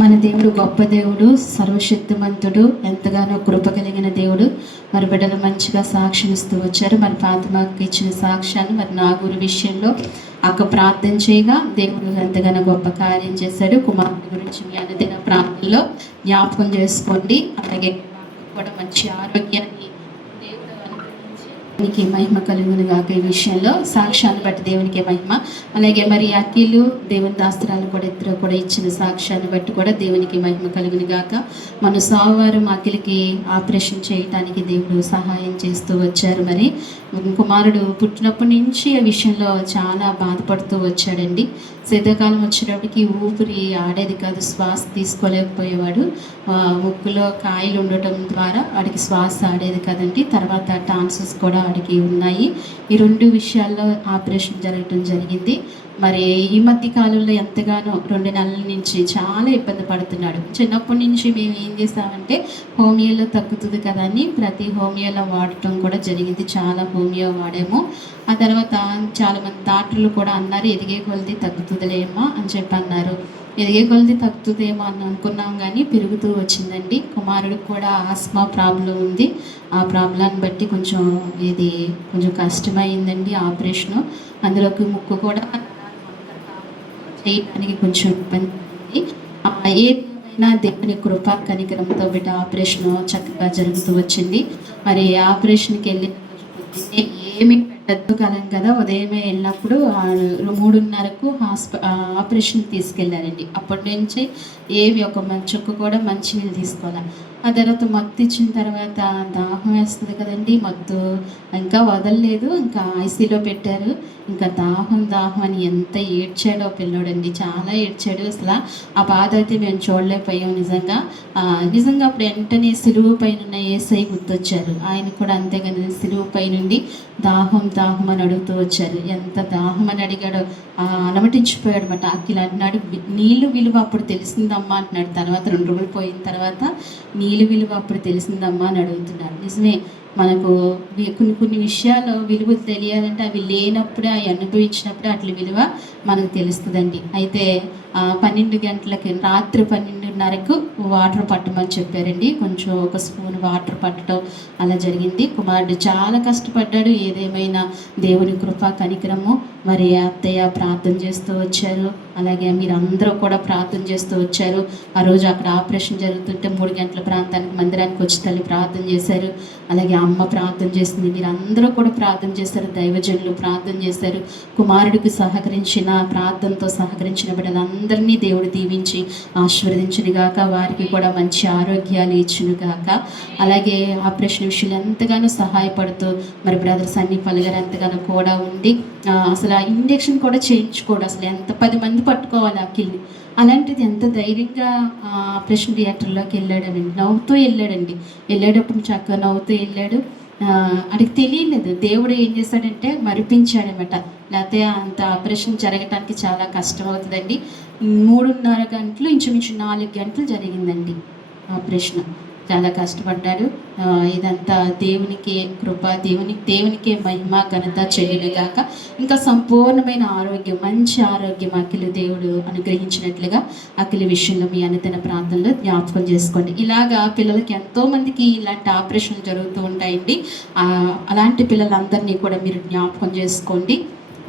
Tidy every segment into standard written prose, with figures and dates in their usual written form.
మన దేవుడు గొప్ప దేవుడు, సర్వశక్తిమంతుడు, ఎంతగానో కృప కలిగిన దేవుడు. మరి బిడ్డలు మంచిగా సాక్ష్యం ఇస్తూ వచ్చారు. మరి ఫాతిమాకి ఇచ్చిన సాక్ష్యాన్ని మరి నా గురి విషయంలో అక్క ప్రార్థన చేయగా దేవుడు ఎంతగానో గొప్ప కార్యం చేశాడు. కుమారుడి గురించి మీ అనుదిన ప్రార్థనలో జ్ఞాపకం చేసుకోండి. అలాగే కూడా మంచి ఆరోగ్యాన్ని దేవునికి మహిమ కలుగును గాక. ఈ విషయంలో సాక్ష్యాన్ని బట్టి దేవునికి మహిమ. అలాగే మరి అఖిలు దేవుని దాస్త్రాలు కూడా ఇద్దరు కూడా ఇచ్చిన సాక్ష్యాన్ని బట్టి కూడా దేవునికి మహిమ కలుగును గాక. మన సోమవారం అఖిలకి ఆపరేషన్ చేయటానికి దేవుడు సహాయం చేస్తూ వచ్చారు. మరి కుమారుడు పుట్టినప్పటి నుంచి ఆ విషయంలో చాలా బాధపడుతూ వచ్చాడండి. శీతాకాలం వచ్చినప్పటికి ఊపిరి ఆడేది కాదు, శ్వాస తీసుకోలేకపోయేవాడు. ముక్కులో కాయలు ఉండటం ద్వారా వాడికి శ్వాస ఆడేది కదండి. తర్వాత టాన్సెస్ కూడా వాడికి ఉన్నాయి. ఈ రెండు విషయాల్లో ఆపరేషన్ జరగటం జరిగింది. మరి ఈ మధ్య కాలంలో ఎంతగానో 2 నెలల నుంచి చాలా ఇబ్బంది పడుతున్నాడు. చిన్నప్పటి నుంచి మేము ఏం చేసామంటే హోమియోలో తగ్గుతుంది కదా అని ప్రతి హోమియోలో వాడటం కూడా జరిగింది. చాలా హోమియో వాడాము. ఆ తర్వాత చాలామంది డాక్టర్లు కూడా అన్నారు ఎదిగే కొలది తగ్గుతుందిలేమో అని చెప్పి అన్నారు. ఎదిగే కొలది తగ్గుతుందేమో అని అనుకున్నాం, కానీ పెరుగుతూ వచ్చిందండి. కుమారుడికి కూడా ఆస్మా ప్రాబ్లం ఉంది. ఆ ప్రాబ్లాన్ని బట్టి కొంచెం కష్టమైందండి ఆపరేషను. అందులోకి ముక్కు కూడా చేయడానికి కొంచెం ఇబ్బంది. ఏమైనా దేవుని కృపా కనికరంతో బిడ్డ ఆపరేషన్ చక్కగా జరుగుతూ వచ్చింది. మరి ఆపరేషన్కి వెళ్ళిన రోజు ఏమి పెట్టద్దు కాలం కదా, ఉదయమే వెళ్ళినప్పుడు 3:30కు ఆపరేషన్ తీసుకెళ్ళారండి. అప్పటి నుంచి ఏమి ఒక చుక్క కూడా మంచినీళ్ళు తీసుకోవాలి. ఆ తర్వాత మత్తు ఇచ్చిన తర్వాత దాహం వేస్తుంది కదండి, మత్తు ఇంకా వదలలేదు. ఇంకా ఐసీలో పెట్టారు. ఇంకా దాహం అని ఎంత ఏడ్చాడో పిల్లోడండి, చాలా ఏడ్చాడు. అసలు ఆ బాధ అయితే మేము చూడలేకపోయాం నిజంగా. అప్పుడు వెంటనే సిలువు పైన యేసయ్య గుర్తొచ్చారు. ఆయన కూడా అంతే కదా, సిలువు పై నుండి దాహం అని అడుగుతూ వచ్చారు. ఎంత దాహం అని అడిగాడో అలమటించిపోయాడు అన్నమాట. అఖిల అన్నాడు, నీళ్ళు విలువ అప్పుడు తెలిసిందమ్మా అంటున్నాడు. తర్వాత 2 రోజులు పోయిన తర్వాత నీళ్ళు విలువ అప్పుడు తెలిసిందమ్మా అని అడుగుతున్నాడు. నిజమే, మనకు కొన్ని విషయాలు విలువ తెలియాలంటే అవి లేనప్పుడే, అవి అనుభవించినప్పుడే అట్ల విలువ మనకు తెలుస్తుందండి. అయితే 12 గంటలకి, రాత్రి 12:30కు వాటర్ పట్టమని చెప్పారండి. కొంచెం ఒక స్పూన్ వాటర్ పట్టడం అలా జరిగింది. కుమారుడు చాలా కష్టపడ్డాడు. ఏదేమైనా దేవుని కృప కనికరము. మరి అత్తయ్య ప్రార్థన చేస్తూ వచ్చారు. అలాగే మీరందరూ కూడా ప్రార్థన చేస్తూ వచ్చారు. ఆ రోజు అక్కడ ఆపరేషన్ జరుగుతుంటే 3 గంటల ప్రాంతానికి మందిరానికి వచ్చి తల్లి ప్రార్థన చేశారు. అలాగే అమ్మ ప్రార్థన చేసింది. మీరందరూ కూడా ప్రార్థన చేశారు. దైవజనులు ప్రార్థన చేశారు. కుమారుడికి ప్రార్థనతో సహకరించిన బిడ్డలందరినీ దేవుడు దీవించి ఆశీర్వదించునుగాక. వారికి కూడా మంచి ఆరోగ్యాలు ఇచ్చునుగాక. అలాగే ఆపరేషన్ విషయంలో ఎంతగానో సహాయపడుతూ మరి బ్రదర్ సన్నీ పల్గారు ఎంతగానో కూడా ఉండి అసలు ఆ ఇంజెక్షన్ కూడా చేయించుకోడు. అసలు ఎంత 10 మంది పట్టుకోవాలి అఖిల్ని. అలాంటిది ఎంత ధైర్యంగా ఆపరేషన్ థియేటర్లోకి వెళ్ళాడని నవ్వుతూ వెళ్ళాడండి. వెళ్ళేటప్పుడు చక్కగా నవ్వుతూ వెళ్ళాడు. అడిగి తెలియలేదు. దేవుడు ఏం చేశాడంటే మరిపించాడనమాట. లేకపోతే అంత ఆపరేషన్ జరగటానికి చాలా కష్టం అవుతుందండి. 3:30 గంటలు, ఇంచుమించు 4 గంటలు జరిగిందండి ఆపరేషన్. చాలా కష్టపడ్డాడు. ఇదంతా దేవునికే కృప, దేవునికే మహిమ ఘనత చెల్లినగాక. ఇంకా సంపూర్ణమైన ఆరోగ్యం, మంచి ఆరోగ్యం అఖిల దేవుడు అనుగ్రహించినట్లుగా అఖిల విషయంలో మీ అనుదిన ప్రాంతంలో జ్ఞాపకం చేసుకోండి. ఇలాగా పిల్లలకి ఎంతోమందికి ఇలాంటి ఆపరేషన్లు జరుగుతూ ఉంటాయండి. అలాంటి పిల్లలందరినీ కూడా మీరు జ్ఞాపకం చేసుకోండి.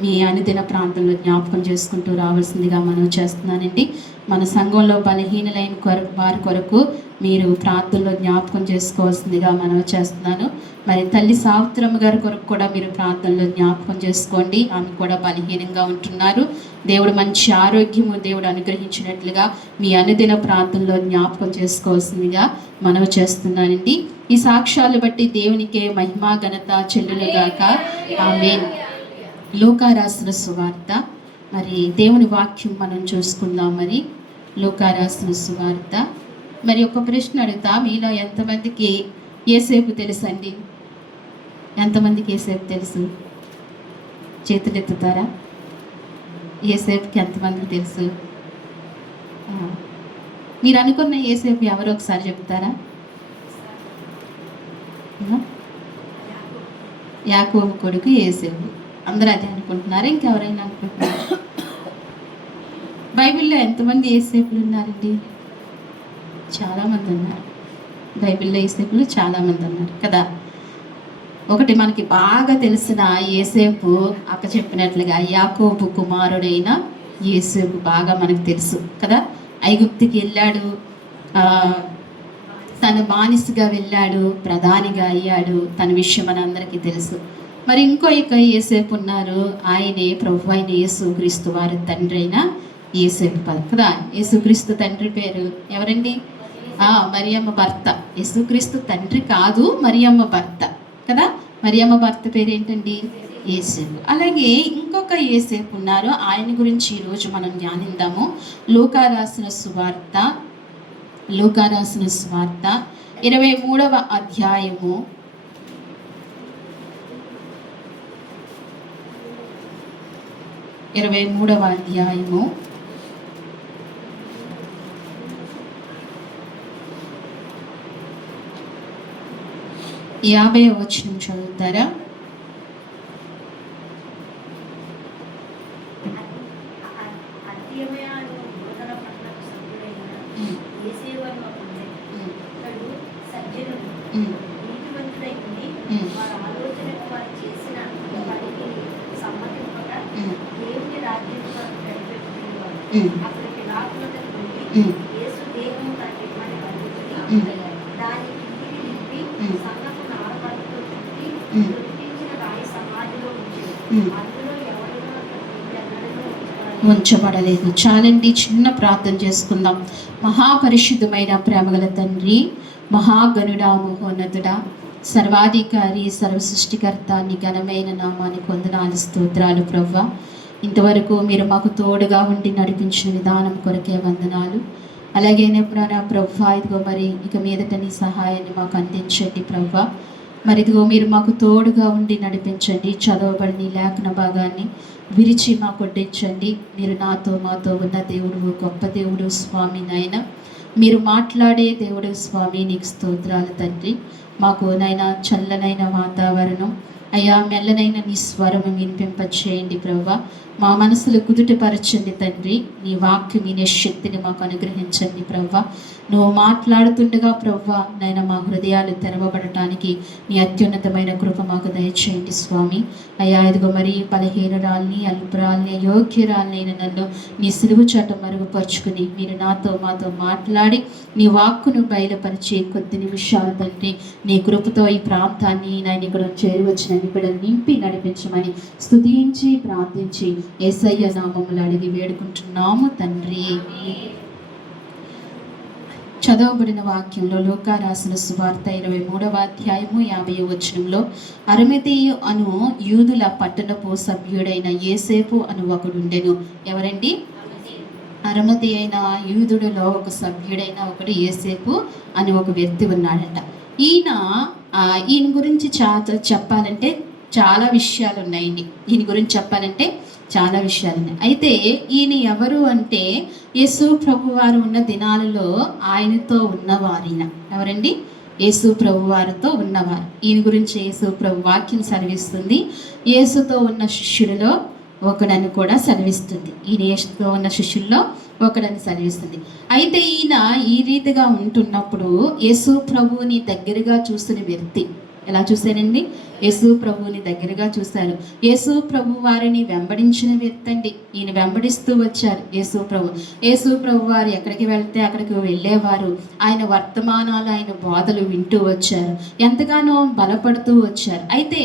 మీ అనుదిన ప్రాంతంలో జ్ఞాపకం చేసుకుంటూ రావాల్సిందిగా మనం చేస్తున్నానండి. మన సంఘంలో బలహీనలైన వారి కొరకు మీరు ప్రార్థనలో జ్ఞాపకం చేసుకోవాల్సిందిగా మనం చేస్తున్నాను. మరి తల్లి సావిత్రమ్మ గారి కొరకు కూడా మీరు ప్రార్థనలో జ్ఞాపకం చేసుకోండి. ఆమె కూడా బలహీనంగా ఉంటున్నారు. దేవుడు మంచి ఆరోగ్యము దేవుడు అనుగ్రహించినట్లుగా మీ అనుదిన ప్రార్థనలో జ్ఞాపకం చేసుకోవాల్సిందిగా మనం చేస్తున్నానండి. ఈ సాక్ష్యాలు బట్టి దేవునికే మహిమా ఘనత చెల్లునుగాక. ఆమేన్. లూకా రాసిన సువార్త, మరి దేవుని వాక్యం మనం చూసుకుందాం. మరి లూకా రాసిన సువార్త. మరి ఒక ప్రశ్న అడుగుతా, మీలో ఎంతమందికి యేసేపు తెలుసండి? ఎంతమందికి యేసేపు తెలుసు? చేతులు ఎత్తుతారా? యేసేపుకి ఎంతమందికి తెలుసు? మీరు అనుకున్న యేసేపు ఎవరు ఒకసారి చెప్తారా? యాకోబు కొడుకు యేసేపు. అందరూ అదే అనుకుంటున్నారు? ఇంకెవరైనా అనుకుంటున్నారు? బైబిల్లో ఎంతమంది యేసేపులు ఉన్నారండి? చాలామంది ఉన్నారు. బైబిల్లో యేసేపులు చాలామంది ఉన్నారు కదా. ఒకటి మనకి బాగా తెలిసిన యేసేపు అక్క చెప్పినట్లుగా యాకోబు కుమారుడైన యేసేపు బాగా మనకు తెలుసు కదా. ఐగుప్తుకి వెళ్ళాడు, తను బానిసగా వెళ్ళాడు, ప్రధానిగా అయ్యాడు. తన విషయం మనందరికీ తెలుసు. మరి ఇంకో యేసేపు ఉన్నారు. ఆయనే ప్రభు అయిన యేసుక్రీస్తు వారి తండ్రి అయిన యేసేపు కదా. యేసుక్రీస్తు తండ్రి పేరు ఎవరండి? మరియమ్మ భర్త. యేసుక్రీస్తు తండ్రి కాదు, మరియమ్మ భర్త కదా. మరియమ్మ భర్త పేరు ఏంటండి? యేసేపు. అలాగే ఇంకొక యేసేపు ఉన్నారు. ఆయన గురించి ఈరోజు మనం ధ్యానిద్దాము. లూకా రాసిన సువార్త 23వ అధ్యాయము 23వ అధ్యాయము 50వ వచనం చదువుతారా? ఉంచబడలేదు. చాలండి, చిన్న ప్రార్థన చేసుకుందాం. మహాపరిశుద్ధమైన ప్రేమగల తండ్రి, మహాగణుడా, మహోన్నతుడా, సర్వాధికారి, సర్వసృష్టికర్త, నీ ఘనమైన నామానికి వందనాలు, స్తోత్రాలు ప్రభువా. ఇంతవరకు మీరు మాకు తోడుగా ఉండి నడిపించిన విధానం కొరకే వందనాలు. అలాగే ఎప్పుడైనా ప్రభువా, ఇదిగో మరి ఇక మీదట నీ సహాయాన్ని మాకు అందించండి ప్రభువా. మరి ఇదిగో మీరు మాకు తోడుగా ఉండి నడిపించండి. చదవబడిన లేఖన భాగాన్ని విరిచి మాకు వడ్డించండి. మీరు మాతో ఉన్న దేవుడు, గొప్ప దేవుడు స్వామి నాయన. మీరు మాట్లాడే దేవుడు స్వామి, నీకు స్తోత్రాలు తండ్రి. మాకు నైనా చల్లనైన వాతావరణం అయ్యా, మెల్లనైన నీ స్వరము వినిపింపచేయండి ప్రభువా. మా మనసులు కుదుటపరచండి తండ్రి. నీ వాక్యం వినే శక్తిని మాకు అనుగ్రహించండి ప్రభువా. నువ్వు మాట్లాడుతుండగా ప్రభువా నైనా మా హృదయాలు తెరవబడటానికి నీ అత్యున్నతమైన కృప మాకు దయచేయండి స్వామి. అయ్యా, ఇదిగో మరి బలహీనురాల్ని, అల్పురాల్ని, అయోగ్యురాలైన నన్ను నీ సిలువు చాట మరుగుపరుచుకుని మీరు మాతో మాట్లాడి నీ వాక్కును బయలుపరిచి కొద్ది నిమిషాలు తండ్రి నీ కృపతో ఈ ప్రాంతాన్ని నేను ఇక్కడ చేరువచ్చిన ఇక్కడ నింపి నడిపించమని స్తుతించి ప్రార్థించి యేసయ్య నామములో అడిగి వేడుకుంటున్నాము తండ్రి. చదవబడిన వాక్యంలో లూకా రాసిన సువార్త 23వ అధ్యాయము 50వ వచనంలో అరిమతేయు అను యూదుల పట్టణపు సభ్యుడైన యేసేపు అను ఒకడుండెను. ఎవరండి? అరిమతేయు అయిన యూదుడిలో ఒక సభ్యుడైన ఒకడు యేసేపు అని ఒక వ్యక్తి ఉన్నాడంట. ఈయన గురించి చెప్పాలంటే చాలా విషయాలు ఉన్నాయండి. ఈయన గురించి చెప్పాలంటే చాలా విషయాలు ఉన్నాయి. అయితే ఈయన ఎవరు అంటే యేసు ప్రభు వారు ఉన్న దినాలలో ఆయనతో ఉన్నవారిన ఎవరండి? యేసు ప్రభు వారితో ఉన్నవారు. ఈయన గురించి యేసు ప్రభు వాక్యం సెలవిస్తుంది. యేసుతో ఉన్న శిష్యులలో ఒకడని కూడా సెలవిస్తుంది. ఈయన యేసుతో ఉన్న శిష్యుల్లో ఒకడని సెలవిస్తుంది. అయితే ఈయన ఈ రీతిగా ఉంటున్నప్పుడు యేసు ప్రభువుని దగ్గరగా చూసిన వ్యక్తి ఎలా చూశారండి? యేసు ప్రభువుని దగ్గరగా చూశారు. యేసు ప్రభు వారిని వెంబడించిన వ్యక్తి అండి. ఈయన వెంబడిస్తూ వచ్చారు యేసు ప్రభు వారు ఎక్కడికి వెళ్తే అక్కడికి వెళ్ళేవారు. ఆయన వర్తమానాలు, ఆయన బోధలు వింటూ వచ్చారు. ఎంతగానో బలపడుతూ వచ్చారు. అయితే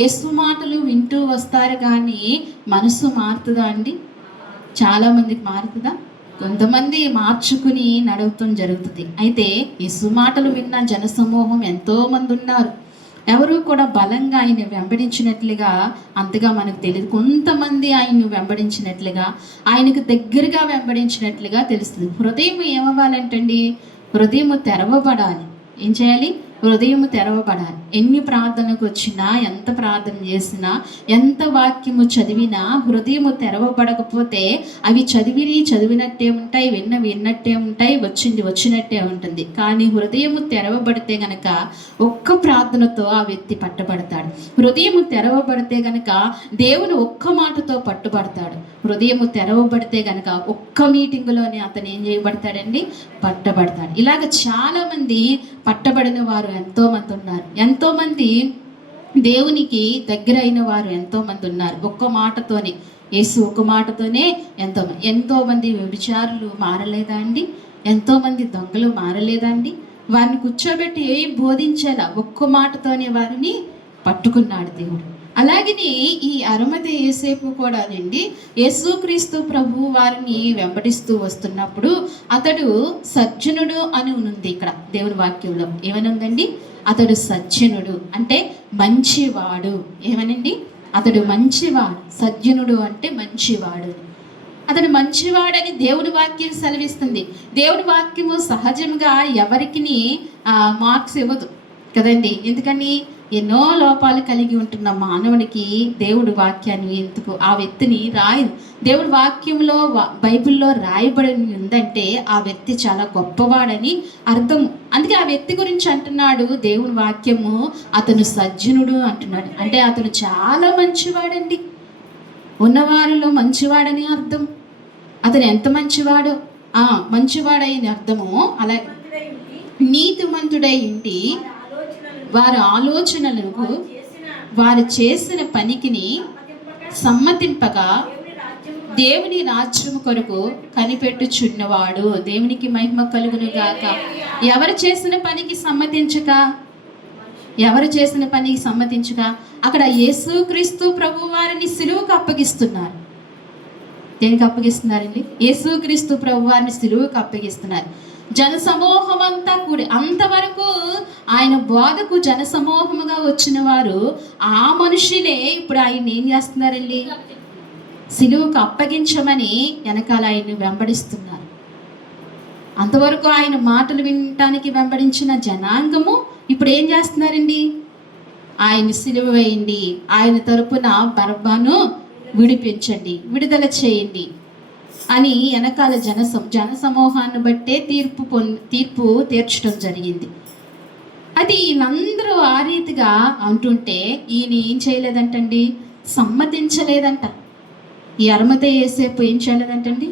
యేసు మాటలు వింటూ వస్తారు కానీ మనసు మారుతుందా అండి? చాలామందికి మారుతుందా? కొంతమంది మార్చుకుని నడవటం జరుగుతుంది. అయితే యేసు మాటలు విన్న జనసమూహం ఎంతోమంది ఉన్నారు. ఎవరు కూడా బలంగా ఆయన వెంబడించినట్లుగా అంతగా మనకు తెలియదు. కొంతమంది ఆయన్ను వెంబడించినట్లుగా, ఆయనకు దగ్గరగా వెంబడించినట్లుగా తెలుస్తుంది. హృదయం ఏమవ్వాలంటండి? హృదయం తెరవబడాలి. ఏం చేయాలి? హృదయం తెరవబడాలి. ఎన్ని ప్రార్థనకు వచ్చినా, ఎంత ప్రార్థన చేసినా, ఎంత వాక్యము చదివినా హృదయము తెరవబడకపోతే అవి చదివినట్టే ఉంటాయి, విన్నట్టే ఉంటాయి, వచ్చినట్టే ఉంటుంది. కానీ హృదయము తెరవబడితే గనక ఒక్క ప్రార్థనతో ఆ వ్యక్తి పట్టబడతాడు. హృదయము తెరవబడితే గనక దేవుని ఒక్క మాటతో పట్టుబడతాడు. హృదయము తెరవబడితే గనక ఒక్క మీటింగులోనే అతను ఏం చేయబడతాడండి? పట్టబడతాడు. ఇలాగ చాలా మంది పట్టబడిన వారు ఎంతో మంది ఉన్నారు. ఎంతో మంది దేవునికి దగ్గరైన వారు ఎంతో మంది ఉన్నారు. ఒక్క మాటతోనే, యేసు ఒక మాటతోనే ఎంతో మంది వ్యభిచారులు మారలేదా అండి? ఎంతో మంది దొంగలు మారలేదా అండి? వారిని కూర్చోబెట్టి ఏం బోధించేలా ఒక్క మాటతోనే వారిని పట్టుకున్నాడు దేవుడు. అలాగనే ఈ అరిమతయి యోసేపు కూడానండి, యేసుక్రీస్తు ప్రభు వారిని వెంబడిస్తూ వస్తున్నప్పుడు అతడు సజ్జనుడు అని ఉంది. ఇక్కడ దేవుని వాక్యంలో ఏమని ఉందండి? అతడు సజ్జనుడు అంటే మంచివాడు. ఏమనండి? అతడు మంచివాడు. సజ్జనుడు అంటే మంచివాడు. అతడు మంచివాడని దేవుని వాక్యం సెలవిస్తుంది. దేవుని వాక్యము సహజంగా ఎవరికి మార్క్స్ ఇవ్వదు కదండి. ఎందుకని? ఎన్నో లోపాలు కలిగి ఉంటున్న మానవునికి దేవుడు వాక్యాన్ని ఎందుకు ఆ వ్యక్తిని రాయదు. దేవుడి వాక్యంలో బైబిల్లో రాయబడి ఉందంటే ఆ వ్యక్తి చాలా గొప్పవాడని అర్థం. అందుకే ఆ వ్యక్తి గురించి అంటున్నాడు దేవుని వాక్యము, అతను సజ్జనుడు అంటున్నాడు. అంటే అతను చాలా మంచివాడండి, ఉన్నవారిలో మంచివాడని అర్థం. అతను ఎంత మంచివాడు? మంచివాడైన అర్థము. అలాగే నీతిమంతుడై ఉండి వారి ఆలోచనలకు వారు చేసిన పనికిని సమ్మతింపగా దేవుని రాజ్యం కొరకు కనిపెట్టుచున్నవాడు. దేవునికి మహిమ కలుగును గాక. ఎవరు చేసిన పనికి సమ్మతించక అక్కడ యేసుక్రీస్తు ప్రభు వారిని సిలువకు అప్పగిస్తున్నారు. దేనికి అప్పగిస్తున్నారండి? యేసుక్రీస్తు ప్రభు వారిని సిలువకు అప్పగిస్తున్నారు. జనసమూహం అంతా కూడి, అంతవరకు ఆయన బోధకు జనసమూహముగా వచ్చిన వారు ఆ మనుషులే ఇప్పుడు ఆయన ఏం చేస్తున్నారండి? సిలువకు అప్పగించమని వెనకాల ఆయన్ని వెంబడిస్తున్నారు. అంతవరకు ఆయన మాటలు వినటానికి వెంబడించిన జనాంగము ఇప్పుడు ఏం చేస్తున్నారండి? ఆయన్ని సిలువ వేయండి, ఆయన తరపున బరబ్బను విడిపించండి, విడుదల చేయండి అని వెనకాల జనసమూహాన్ని బట్టే తీర్పు తీర్చడం జరిగింది. అది వీళ్ళందరూ ఆ రీతిగా అంటుంటే ఈయన ఏం చేయలేదంటండి? సమ్మతించలేదంట. ఈ అరిమతయి యోసేపు ఏం చేయలేదంటండి?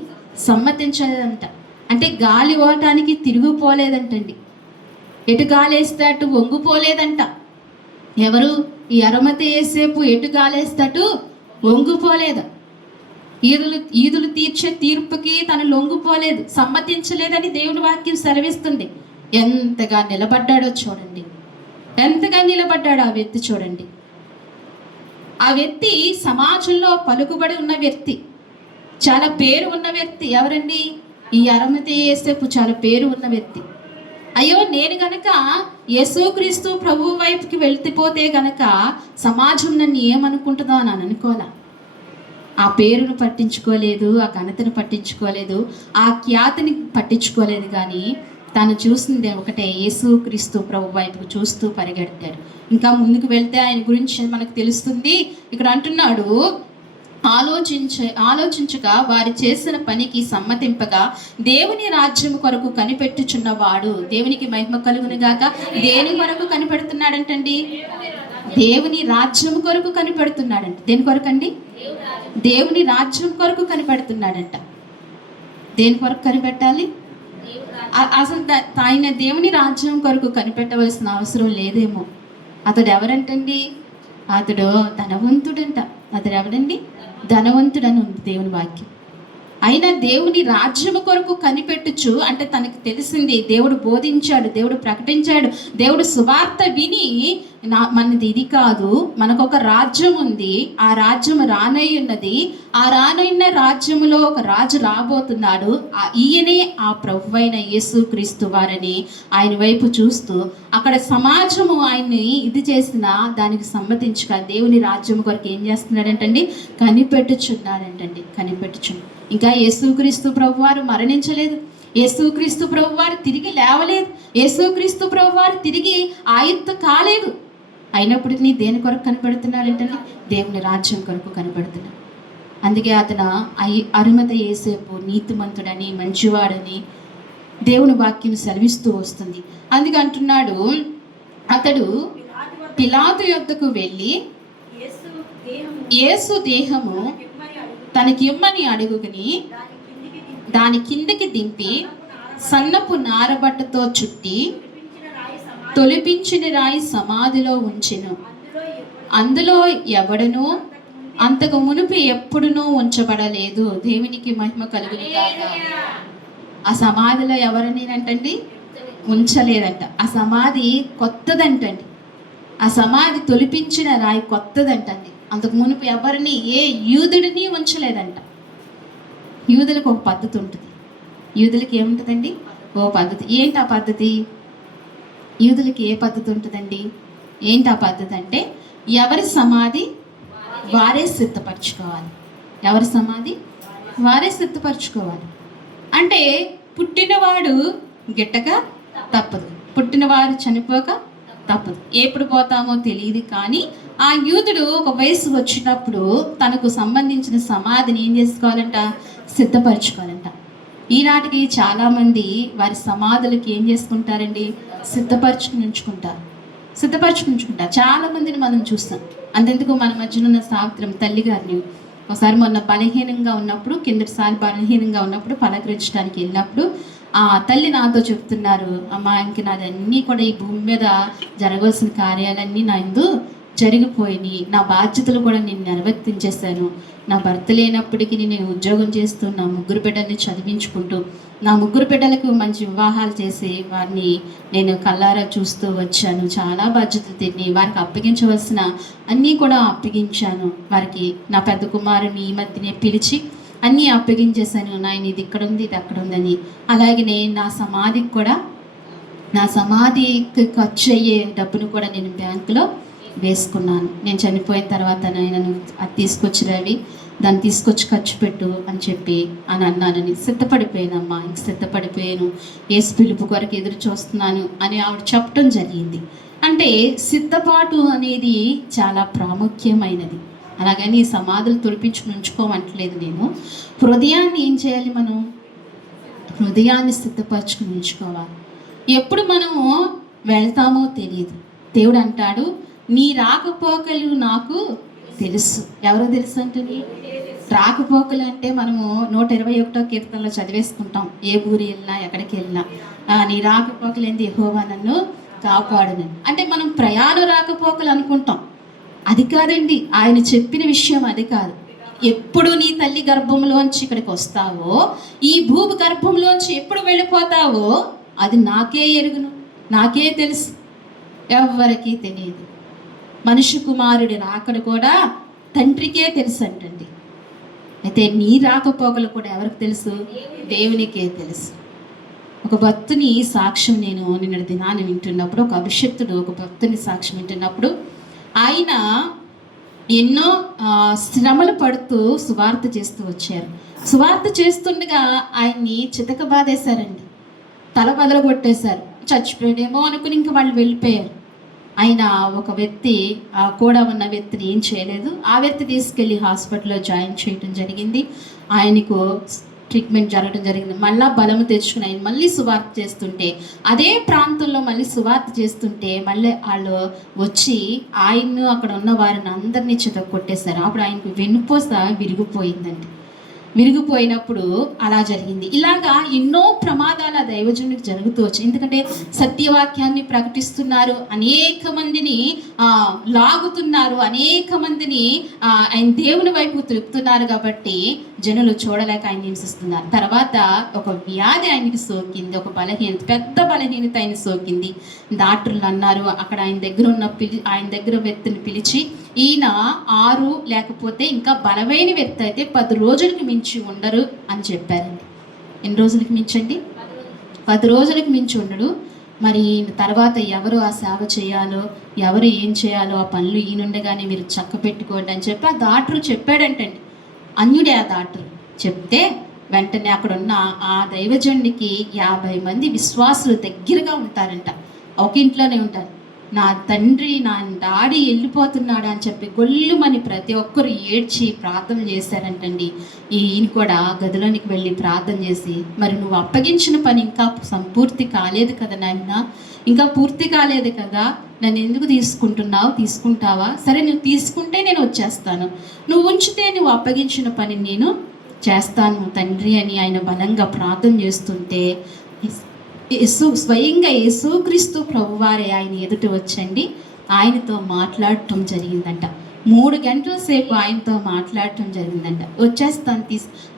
సమ్మతించలేదంట. అంటే గాలి ఓటానికి తిరిగిపోలేదంటండి. ఎటు గాలేస్తే అటు వంగిపోలేదంట. ఎవరు? ఈ అరిమతయి యోసేపు ఎటు గాలేస్తే అటు వంగిపోలేదు. ఈదులు తీర్చే తీర్పుకి తను లొంగిపోలేదు, సమ్మతించలేదని దేవుని వాక్యం సెలవిస్తుంది. ఎంతగా నిలబడ్డాడో చూడండి, ఎంతగా నిలబడ్డాడు ఆ వ్యక్తి చూడండి. ఆ వ్యక్తి సమాజంలో పలుకుబడి ఉన్న వ్యక్తి, చాలా పేరు ఉన్న వ్యక్తి. ఎవరండి? ఈ అరిమతయి యోసేపు చాలా పేరు ఉన్న వ్యక్తి. అయ్యో, నేను గనక యేసుక్రీస్తు ప్రభు వైపుకి వెళ్తిపోతే గనక సమాజం నన్ను ఏమనుకుంటుందో అని అనుకోలే. ఆ పేరును పట్టించుకోలేదు, ఆ ఘనతను పట్టించుకోలేదు, ఆ ఖ్యాతిని పట్టించుకోలేదు. కానీ తను చూసింది ఒకటే, యేసుక్రీస్తు ప్రభు వైపుకు చూస్తూ పరిగెడతాడు. ఇంకా ముందుకు వెళ్తే ఆయన గురించి మనకు తెలుస్తుంది. ఇక్కడ అంటున్నాడు, ఆలోచించగా వారి చేసిన పనికి సమ్మతింపగా దేవుని రాజ్యం కొరకు కనిపెట్టుచున్నవాడు. దేవునికి మహిమ కలుగును గాక. దేని కొరకు కనిపెడుతున్నాడంటండి? దేవుని రాజ్యం కొరకు కనిపెడుతున్నాడంట. దేని కొరకు అండి? దేవుని రాజ్యం కొరకు కనిపెడుతున్నాడంట. దేని కొరకు కనిపెట్టాలి? అసలు ఆయన దేవుని రాజ్యం కొరకు కనిపెట్టవలసిన అవసరం లేదేమో. అతడు ఎవరంటండి? అతడు ధనవంతుడంట. అతడు ఎవడండి? ధనవంతుడని ఉంది దేవుని వాక్యం. అయినా దేవుని రాజ్యము కొరకు కనిపెట్టుచు, అంటే తనకు తెలిసింది, దేవుడు బోధించాడు, దేవుడు ప్రకటించాడు, దేవుడు సువార్త విని మనది ఇది కాదు, మనకొక రాజ్యం ఉంది, ఆ రాజ్యం రానయ్యున్నది, ఆ రానయ్యున్న రాజ్యములో ఒక రాజు రాబోతున్నాడు, ఈయనే ఆ ప్రభువైన యేసుక్రీస్తు వారని ఆయన వైపు చూస్తూ అక్కడ సమాజము ఆయన్ని ఇది చేసిన దానికి సమ్మతించక దేవుని రాజ్యం కొరకు ఏం చేస్తున్నాడంటండి? కనిపెట్టుచున్నాడంటండి. ఇంకా యేసుక్రీస్తు ప్రభువారు మరణించలేదు. యేసుక్రీస్తు ప్రభువారు తిరిగి లేవలేదు, యేసుక్రీస్తు ప్రభువారు తిరిగి ఆయుత్తు కాలేదు. అయినప్పటికీ దేని కొరకు కనపడుతున్నాడంటే దేవుని రాజ్యం కొరకు కనపడుతున్నాడు. అందుకే అతను అరిమత యేసేపు నీతిమంతుడని, మంచివాడని దేవుని వాక్యం సెలవిస్తూ వస్తుంది. అందుకే అంటున్నాడు, అతడు పిలాతు యొద్దకు వెళ్ళి యేసు దేహము తనకిమ్మని అడుగుని దాని కిందకి దింపి సన్నపు నారబట్టతో చుట్టి తొలిపించిన రాయి సమాధిలో ఉంచెను. అందులో ఎవడనూ అంతకు మునుపు ఎప్పుడునూ ఉంచబడలేదు. దేవునికి మహిమ కలుగును గాక. ఆ సమాధిలో ఎవరిని అంటండి ఉంచలేదంట. ఆ సమాధి కొత్తదంటండి. ఆ సమాధి తొలిపించిన రాయి కొత్తదంటండి. అంతకు మునుపు ఎవరిని, ఏ యూదుడిని ఉంచలేదంట. యూదులకు ఒక పద్ధతి ఉంటుంది. యూదులకి ఏముంటుందండి? ఓ పద్ధతి. ఏంటి ఆ పద్ధతి? యూదులకి ఏ పద్ధతి ఉంటుందండి? ఏంటి ఆ పద్ధతి అంటే, ఎవరి సమాధి వారే సిద్ధపరచుకోవాలి. ఎవరి సమాధి వారే సిద్ధపరచుకోవాలి. అంటే పుట్టినవాడు గిట్టక తప్పదు, పుట్టినవారు చనిపోక తప్పదు. ఎప్పుడు పోతామో తెలియదు. కానీ ఆ యూదుడు ఒక వయసు వచ్చినప్పుడు తనకు సంబంధించిన సమాధిని ఏం చేసుకోవాలంట? సిద్ధపరచుకోవాలంట. ఈనాటికి చాలామంది వారి సమాధులకి ఏం చేసుకుంటారండి? సిద్ధపరచుకుని ఉంచుకుంటారు. చాలామందిని మనం చూస్తాం. అంతెందుకు మన మధ్యన ఉన్న సావిత్రం తల్లి గారిని ఒకసారి మొన్న బలహీనంగా ఉన్నప్పుడు, కిందటిసారి బలహీనంగా ఉన్నప్పుడు పలకరించడానికి వెళ్ళినప్పుడు ఆ తల్లి నాతో చెప్తున్నారు, అమ్మా ఇంక నాదన్నీ కూడా ఈ భూమి మీద జరగాల్సిన కార్యాలన్నీ నా ఎందు జరిగిపోయినాయి, నా బాధ్యతలు కూడా నేను నిర్వర్తించేశాను. నా భర్త లేనప్పటికీ నేను ఉద్యోగం చేస్తూ నా 3 బిడ్డల్ని చదివించుకుంటూ నా 3 బిడ్డలకు మంచి వివాహాలు చేసి వారిని నేను కళ్ళారా చూస్తూ వచ్చాను. చాలా బాధ్యతలు తిని వారికి అప్పగించవలసిన అన్నీ కూడా అప్పగించాను. వారికి నా పెద్ద కుమారుని ఈ మధ్యనే పిలిచి అన్నీ అప్పగించేశాను. నాయన ఇది ఇక్కడ ఉంది, ఇది అక్కడ ఉందని. అలాగనే నా సమాధికి ఖర్చు అయ్యే డబ్బును కూడా నేను బ్యాంకులో వేసుకున్నాను. నేను చనిపోయిన తర్వాత నాయనను అది తీసుకొచ్చినవి దాన్ని తీసుకొచ్చి ఖర్చు పెట్టు అని చెప్పి అని అన్నానని. సిద్ధపడిపోయానమ్మా, ఇంక సిద్ధపడిపోయాను, యేసు పిలుపు కొరకు ఎదురు చూస్తున్నాను అని ఆవిడ చెప్పడం జరిగింది. అంటే సిద్ధపాటు అనేది చాలా ప్రాముఖ్యమైనది. అలాగని సమాధులు తొలిపించుకుని ఉంచుకోమంటలేదు నేను. హృదయాన్ని ఏం చేయాలి? మనం హృదయాన్ని సిద్ధపరచుకుని ఉంచుకోవాలి. ఎప్పుడు మనము వెళ్తామో తెలియదు. దేవుడు అంటాడు, నీ రాకపోకలు నాకు తెలుసు. ఎవరో తెలుసు అంటుంది? రాకపోకలు అంటే మనము 121వ కీర్తనలో చదివేసుకుంటాం. ఏ ఊరు వెళ్ళినా ఎక్కడికి వెళ్ళినా నీ రాకపోకలు ఏంది, యెహోవా నన్ను కాపాడును అంటే మనం ప్రయాణ రాకపోకలు అనుకుంటాం. అది కాదండి, ఆయన చెప్పిన విషయం అది కాదు. ఎప్పుడు నీ తల్లి గర్భంలోంచి ఇక్కడికి వస్తావో, ఈ భూమి గర్భంలోంచి ఎప్పుడు వెళ్ళిపోతావో అది నాకే ఎరుగును, నాకే తెలుసు, ఎవరికి తెలియదు. మనుష్య కుమారుడి రాకడ కూడా తండ్రికే తెలుసు అంటండి. అయితే నీ రాకపోకలు కూడా ఎవరికి తెలుసు? దేవునికే తెలుసు. ఒక భక్తుని సాక్ష్యం నేను నిన్న దినాన్ని వింటున్నప్పుడు, ఒక అభిషక్తుడు ఒక భక్తుని సాక్ష్యం వింటున్నప్పుడు, ఆయన ఎన్నో శ్రమలు పడుతూ సువార్త చేస్తూ వచ్చారు. సువార్త చేస్తుండగా ఆయన్ని చితక బాధేశారండి, తల బదలగొట్టేశారు. చచ్చిపోయాడేమో అనుకుని ఇంక వాళ్ళు వెళ్ళిపోయారు. ఆయన ఒక వ్యక్తి కూడా ఉన్న వ్యక్తిని ఏం చేయలేదు. ఆ వ్యక్తి తీసుకెళ్ళి హాస్పిటల్లో జాయిన్ చేయడం జరిగింది. ఆయనకు ట్రీట్మెంట్ జరగడం జరిగింది. మళ్ళీ బలము తెచ్చుకుని ఆయన మళ్ళీ సువార్త చేస్తుంటే, అదే ప్రాంతంలో మళ్ళీ సువార్త చేస్తుంటే మళ్ళీ వాళ్ళు వచ్చి ఆయన్ను అక్కడ ఉన్న వారిని అందరినీ కొట్టేశారు. అప్పుడు ఆయనకు వెన్నుపూస విరిగిపోయిందండి. విరిగిపోయినప్పుడు అలా జరిగింది. ఇలాగా ఎన్నో ప్రమాదాలు దైవజనునికి జరుగుతూ వచ్చాయి. ఎందుకంటే సత్యవాక్యాన్ని ప్రకటిస్తున్నారు, అనేక మందిని లాగుతున్నారు, అనేక మందిని ఆయన దేవుని వైపు తిప్పుతున్నారు. కాబట్టి జనులు చూడలేక ఆయన హింసిస్తున్నారు. తర్వాత ఒక వ్యాధి ఆయనకి సోకింది, ఒక బలహీనత, పెద్ద బలహీనత ఆయన సోకింది. డాక్టర్లు అన్నారు, అక్కడ ఆయన దగ్గర వ్యక్తిని పిలిచి, ఈయన 6 లేకపోతే ఇంకా బలమైన వ్యక్తి అయితే 10 రోజులకి మించి ఉండరు అని చెప్పారండి. ఎన్ని రోజులకి మించండి? 10 రోజులకి మించి ఉండడు. మరి తర్వాత ఎవరు ఆ సేవ చేయాలో, ఎవరు ఏం చేయాలో ఆ పనులు ఈయనుండగానే మీరు చక్క పెట్టుకోండి అని చెప్పి ఆ డాక్టర్ చెప్పాడంటండి. అన్యుడే ఆ డాక్టర్ చెప్తే వెంటనే అక్కడ ఉన్న ఆ దైవజనుడికి 50 మంది విశ్వాసులు దగ్గరగా ఉంటారంట, ఒక ఇంట్లోనే ఉంటారు. నా తండ్రి, నా డాడీ వెళ్ళిపోతున్నాడు అని చెప్పి గొల్లుమని ప్రతి ఒక్కరు ఏడ్చి ప్రార్థన చేశారంటండి. ఈయన కూడా గదిలోనికి వెళ్ళి ప్రార్థన చేసి, మరి నువ్వు అప్పగించిన పని ఇంకా సంపూర్తి కాలేదు కదా నాయన, ఇంకా పూర్తి కాలేదు కదా, నన్ను ఎందుకు తీసుకుంటావా? సరే, నువ్వు తీసుకుంటే నేను వచ్చేస్తాను, నువ్వు ఉంచితే నువ్వు అప్పగించిన పని నేను చేస్తాను తండ్రి అని ఆయన బలంగా ప్రార్థన చేస్తుంటే స్వయంగా యేసుక్రీస్తు ప్రభువారే ఆయన ఎదుట వచ్చండి ఆయనతో మాట్లాడటం జరిగిందంట. 3 గంటల సేపు ఆయనతో మాట్లాడటం జరిగిందంట. వచ్చేస్తాను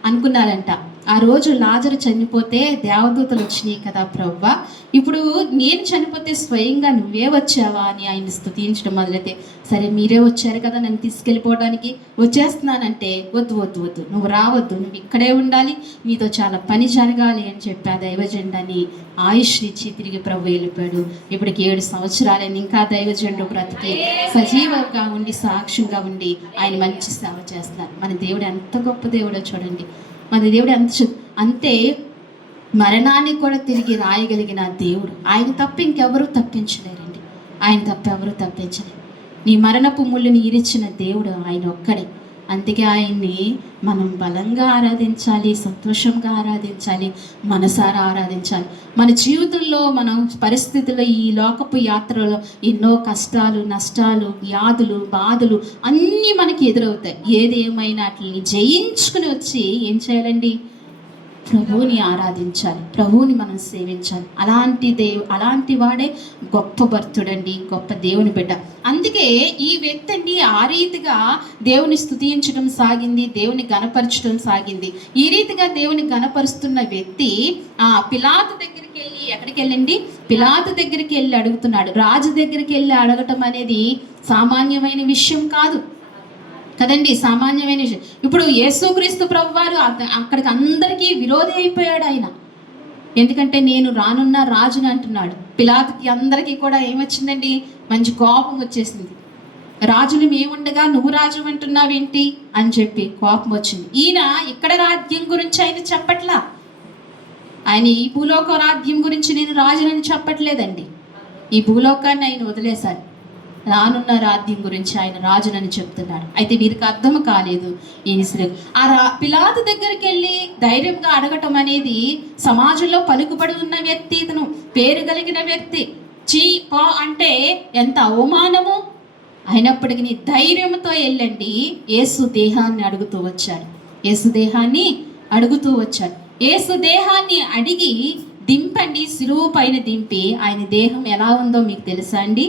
అనుకున్నారంట. ఆ రోజు లాజరు చనిపోతే దేవదూతలు వచ్చినాయి కదా ప్రభువా, ఇప్పుడు నేను చనిపోతే స్వయంగా నువ్వే వచ్చావా అని ఆయన స్తుతించడం మొదలైతే, సరే మీరే వచ్చారు కదా నన్ను తీసుకెళ్ళిపోవడానికి, వచ్చేస్తున్నానంటే వద్దు, నువ్వు రావద్దు, నువ్వు ఇక్కడే ఉండాలి, నీతో చాలా పని జరగాలి అని చెప్పి ఆ దైవజెండాని ఆయుష్నిచ్చి తిరిగి ప్రభు వెళ్ళిపోయాడు. ఇప్పటికి 7 సంవత్సరాలైంది. ఇంకా దైవజెండు బ్రతికి సజీవంగా ఉండి సాక్ష్యంగా ఉండి ఆయన మంచి సేవ చేస్తున్నారు. మన దేవుడు ఎంత గొప్ప దేవుడో చూడండి. మన దేవుడు అంతే మరణాన్ని కూడా తిరిగి రాయగలిగిన దేవుడు. ఆయన తప్ప ఇంకెవరూ తప్పించలేరండి. ఆయన తప్ప ఎవరూ తప్పించలేరు. నీ మరణపు ముళ్ళుని ఈరిచిన దేవుడు ఆయన ఒక్కడే. అందుకే ఆయన్ని మనం బలంగా ఆరాధించాలి, సంతోషంగా ఆరాధించాలి, మనసారా ఆరాధించాలి. మన జీవితంలో మనం పరిస్థితుల్లో ఈ లోకపు యాత్రలో ఎన్నో కష్టాలు, నష్టాలు, వ్యాధులు, బాధలు అన్నీ మనకి ఎదురవుతాయి. ఏదేమైనా వాటిని జయించుకుని వచ్చి ఏం చేయాలండి? ప్రభువుని ఆరాధించాలి, ప్రభువుని మనం సేవించాలి. అలాంటి వాడే గొప్ప భక్తుడండి, గొప్ప దేవుని బిడ్డ. అందుకే ఈ వ్యక్తి అండి ఆ రీతిగా దేవుని స్తుతించడం సాగింది, దేవుని గణపరచడం సాగింది. ఈ రీతిగా దేవుని గణపరుస్తున్న వ్యక్తి పిలాతు దగ్గరికి వెళ్ళి, ఎక్కడికి వెళ్ళండి? పిలాతు దగ్గరికి వెళ్ళి అడుగుతున్నాడు. రాజు దగ్గరికి వెళ్ళి అడగటం అనేది సామాన్యమైన విషయం కాదు కదండి, సామాన్యమైన విషయం. ఇప్పుడు యేసుక్రీస్తు ప్రభువారు అక్కడికి అందరికీ విరోధి అయిపోయాడు ఆయన. ఎందుకంటే నేను రానున్న రాజుని అంటున్నాడు. పిలాతుకి అందరికీ కూడా ఏమొచ్చిందండి? మంచి కోపం వచ్చేసింది. రాజులు మేముండగా నువ్వు రాజు అంటున్నావేంటి అని చెప్పి కోపం వచ్చింది. ఈయన ఇక్కడ రాజ్యం గురించి ఆయన చెప్పట్లా, ఆయన ఈ భూలోక రాజ్యం గురించి నేను రాజునని చెప్పట్లేదండి. ఈ భూలోకాన్ని ఆయన వదిలేశాడు, రానున్న రాజ్యం గురించి ఆయన రాజునని చెప్తున్నాడు. అయితే వీరికి అర్థం కాలేదు. పిలాతు దగ్గరికి వెళ్ళి ధైర్యంగా అడగటం అనేది సమాజంలో పలుకుబడి ఉన్న వ్యక్తి, ఇతను పేరు కలిగిన వ్యక్తి. పా అంటే ఎంత అవమానము. అయినప్పటికీ ధైర్యంతో వెళ్ళండి యేసు దేహాన్ని అడుగుతూ వచ్చాడు. యేసు దేహాన్ని అడిగి దింపండి, సిలువు పైన దింపి. ఆయన దేహం ఎలా ఉందో మీకు తెలుసా అండి?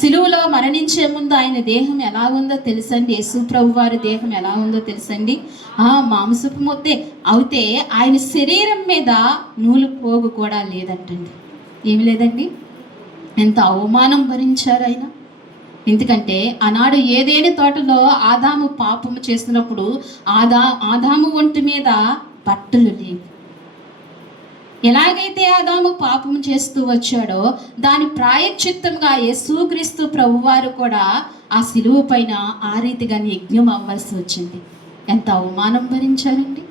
సిలువలో మరణించే ముందు ఆయన దేహం ఎలా ఉందో తెలుసండి? యేసు ప్రభు వారి దేహం ఎలా ఉందో తెలుసండి? మాంసపు ముద్దే. అయితే ఆయన శరీరం మీద నూలు పోగు కూడా లేదంటండి. ఏమి లేదండి. ఎంత అవమానం భరించారు ఆయన. ఎందుకంటే ఆనాడు ఏదేని తోటలో ఆదాము పాపము చేసినప్పుడు ఆదాము ఒంటి మీద బట్టలు లేవు. ఎలాగైతే ఆదాము పాపం చేస్తూ వచ్చాడో దాని ప్రాయశ్చిత్తంగా యేసుక్రీస్తు ప్రభువారు కూడా ఆ సిలువ పైన ఆ రీతిగా యజ్ఞం అవ్వాల్సి వచ్చింది. ఎంత అవమానం భరించారండి,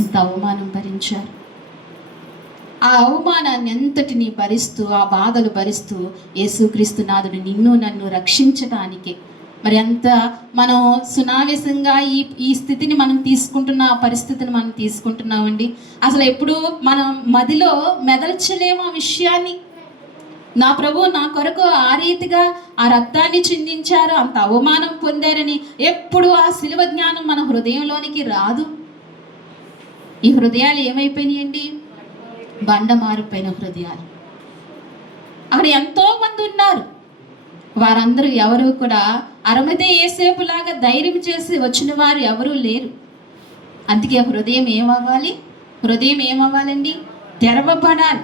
ఎంత అవమానం భరించారు. ఆ అవమానాన్ని ఎంతటిని భరిస్తూ, ఆ బాధలు భరిస్తూ యేసుక్రీస్తు నాథుడు నిన్ను నన్ను రక్షించడానికి మరి ఎంత మనం సునావేశంగా ఈ స్థితిని మనం తీసుకుంటున్న పరిస్థితిని మనం తీసుకుంటున్నామండి. అసలు ఎప్పుడు మనం మదిలో మెదల్చలేము ఆ విషయాన్ని. నా ప్రభు నా కొరకు ఆ రీతిగా ఆ రక్తాన్ని చిందించారు, అంత అవమానం పొందారని ఎప్పుడు ఆ శిలువ జ్ఞానం మన హృదయంలోనికి రాదు. ఈ హృదయాలు ఏమైపోయినాయండి? బండమారిపోయిన హృదయాలు. అక్కడ ఎంతో మంది ఉన్నారు. వారందరూ ఎవరు కూడా అరమతే ఏసేపులాగా ధైర్యం చేసి వచ్చిన వారు ఎవరూ లేరు. అందుకే హృదయం ఏమవ్వాలండి? తెరవబడాలి.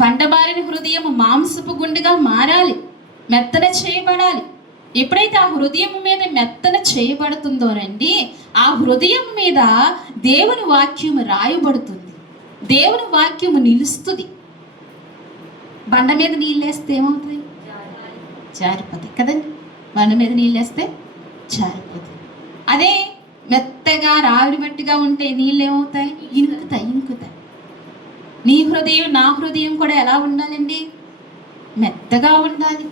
పండబారిన హృదయం మాంసపు గుండెగా మారాలి, మెత్తన చేయబడాలి. ఎప్పుడైతే ఆ హృదయం మీద మెత్తన చేయబడుతుందోనండి, ఆ హృదయం మీద దేవుని వాక్యం రాయబడుతుంది, దేవుని వాక్యము నిలుస్తుంది. బండ మీద నీళ్ళేస్తే ఏమవుతుంది? జారిపోతుంది కదండి. బండ మీద నీళ్ళేస్తే జారిపోతుంది. అదే మెత్తగా రావిడి మట్టిగా ఉంటే నీళ్ళు ఏమవుతాయి? ఇంకుతాయి. నీ హృదయం నా హృదయం కూడా ఎలా ఉండాలండి? మెత్తగా ఉండాలి.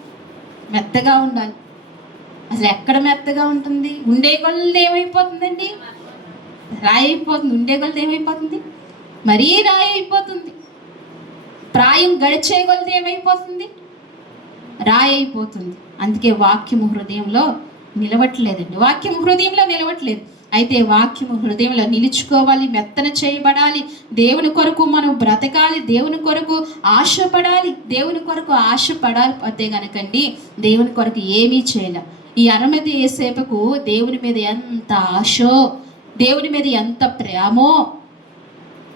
అసలు ఎక్కడ మెత్తగా ఉంటుంది? ఉండే కొలది ఏమైపోతుందండి? రాయి అయిపోతుంది. ఉండే కొలది ఏమైపోతుంది? మరీ రాయి అయిపోతుంది. ప్రాయం గడిచే కొలది ఏమైపోతుంది? రాయి అయిపోతుంది. అందుకే వాక్యము హృదయంలో నిలవట్లేదు. అయితే వాక్యము హృదయంలో నిలుచుకోవాలి, మెత్తన చేయబడాలి. దేవుని కొరకు మనం బ్రతకాలి, దేవుని కొరకు ఆశపడాలి. గనకండి దేవుని కొరకు ఏమీ చేయలే. ఈ అరమతి యేసేపుకు దేవుని మీద ఎంత ఆశో, దేవుని మీద ఎంత ప్రేమో,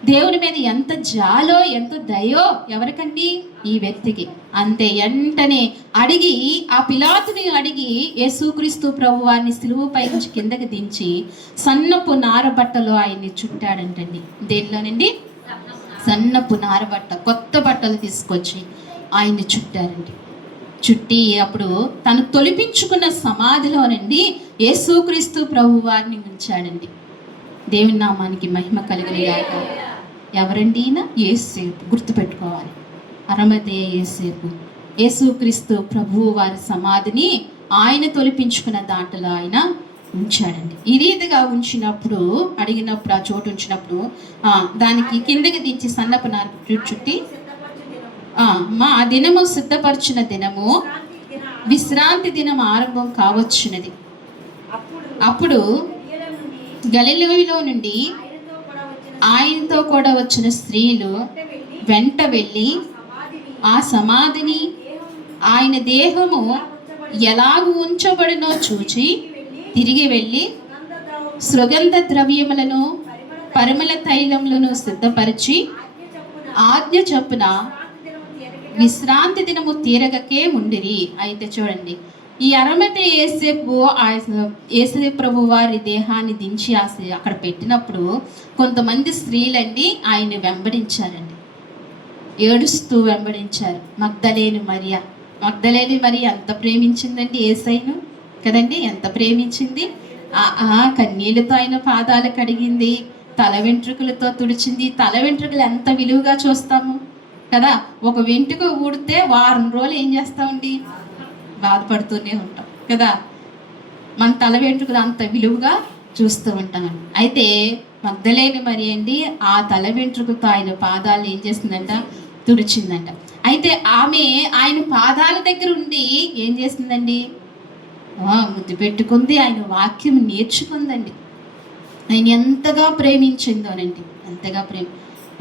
దేవుని మీద ఎంత జాలో, ఎంత దయో ఎవరికండి? ఈ వ్యక్తికి. అంతే వెంటనే ఆ పిలాతుని అడిగి యేసుక్రీస్తు ప్రభు వారిని సిలువపై నుంచి కిందకి దించి సన్నపు నారబట్టలో ఆయన్ని చుట్టాడంటండి. దేనిలోనండి? సన్నపు నారబట్ట, కొత్త బట్టలు తీసుకొచ్చి ఆయన్ని చుట్టారండి. చుట్టి అప్పుడు తను తొలిపించుకున్న సమాధిలోనండి యేసుక్రీస్తు ప్రభు వారిని ఉంచాడండి. దేవుని నామానికి మహిమ కలుగునుగాక. ఎవరండి ఈయన? యేసేపు. గుర్తుపెట్టుకోవాలి. అరమతేయ యేసేపు. యేసుక్రీస్తు ప్రభువు వారి సమాధిని ఆయన తొలిపించుకున్న దాంట్లో ఆయన ఉంచాడండి. ఈ రీతిగా ఉంచినప్పుడు, అడిగినప్పుడు, ఆ చోటు ఉంచినప్పుడు దానికి కిందకి దించి సన్నపు నారు చుట్టి మా దినము సిద్ధపరిచిన దినము విశ్రాంతి దినం ఆరంభం కావచ్చున్నది. అప్పుడు గలిలయలో నుండి ఆయనతో కూడా వచ్చిన స్త్రీలు వెంట వెళ్ళి ఆ సమాధిని, ఆయన దేహము ఎలాగూ ఉంచబడినో చూచి తిరిగి వెళ్ళి సుగంధ ద్రవ్యములను, పరిమళ తైలములను సిద్ధపరిచి ఆజ్ఞ చొప్పున విశ్రాంతి దినము తీరగకే ఉండిరి. అయితే చూడండి, ఈ అరమతే యేసేపు ప్రభు వారి దేహాన్ని దించి అక్కడ పెట్టినప్పుడు కొంతమంది స్త్రీలండి ఆయన్ని వెంబడించారండి. ఏడుస్తూ వెంబడించారు. మగ్దలేని మరియ ఎంత ప్రేమించిందండి యేసయ్యను కదండి, ఎంత ప్రేమించింది. కన్నీళ్లతో ఆయన పాదాలు కడిగింది, తల వెంట్రుకలతో తుడిచింది. తల వెంట్రుకలు ఎంత విలువగా చూస్తాము కదా. ఒక వెంట్రుక ఊడితే వారం రోజులు ఏం చేస్తామండి? బాధపడుతూనే ఉంటాం కదా. మన తల వెంట్రుకలు అంత విలువగా చూస్తూ ఉంటామండి. అయితే మగ్దలేని మరి అండి ఆ తల వెంట్రుకలతో ఆయన పాదాలు ఏం చేసిందంట? తుడిచిందంట. అయితే ఆమె ఆయన పాదాల దగ్గర ఉండి ఏం చేసిందండి? ముద్దు పెట్టుకుంది, ఆయన వాక్యం నేర్చుకుందండి. ఆయన ఎంతగా ప్రేమించిందోనండి, ఎంతగా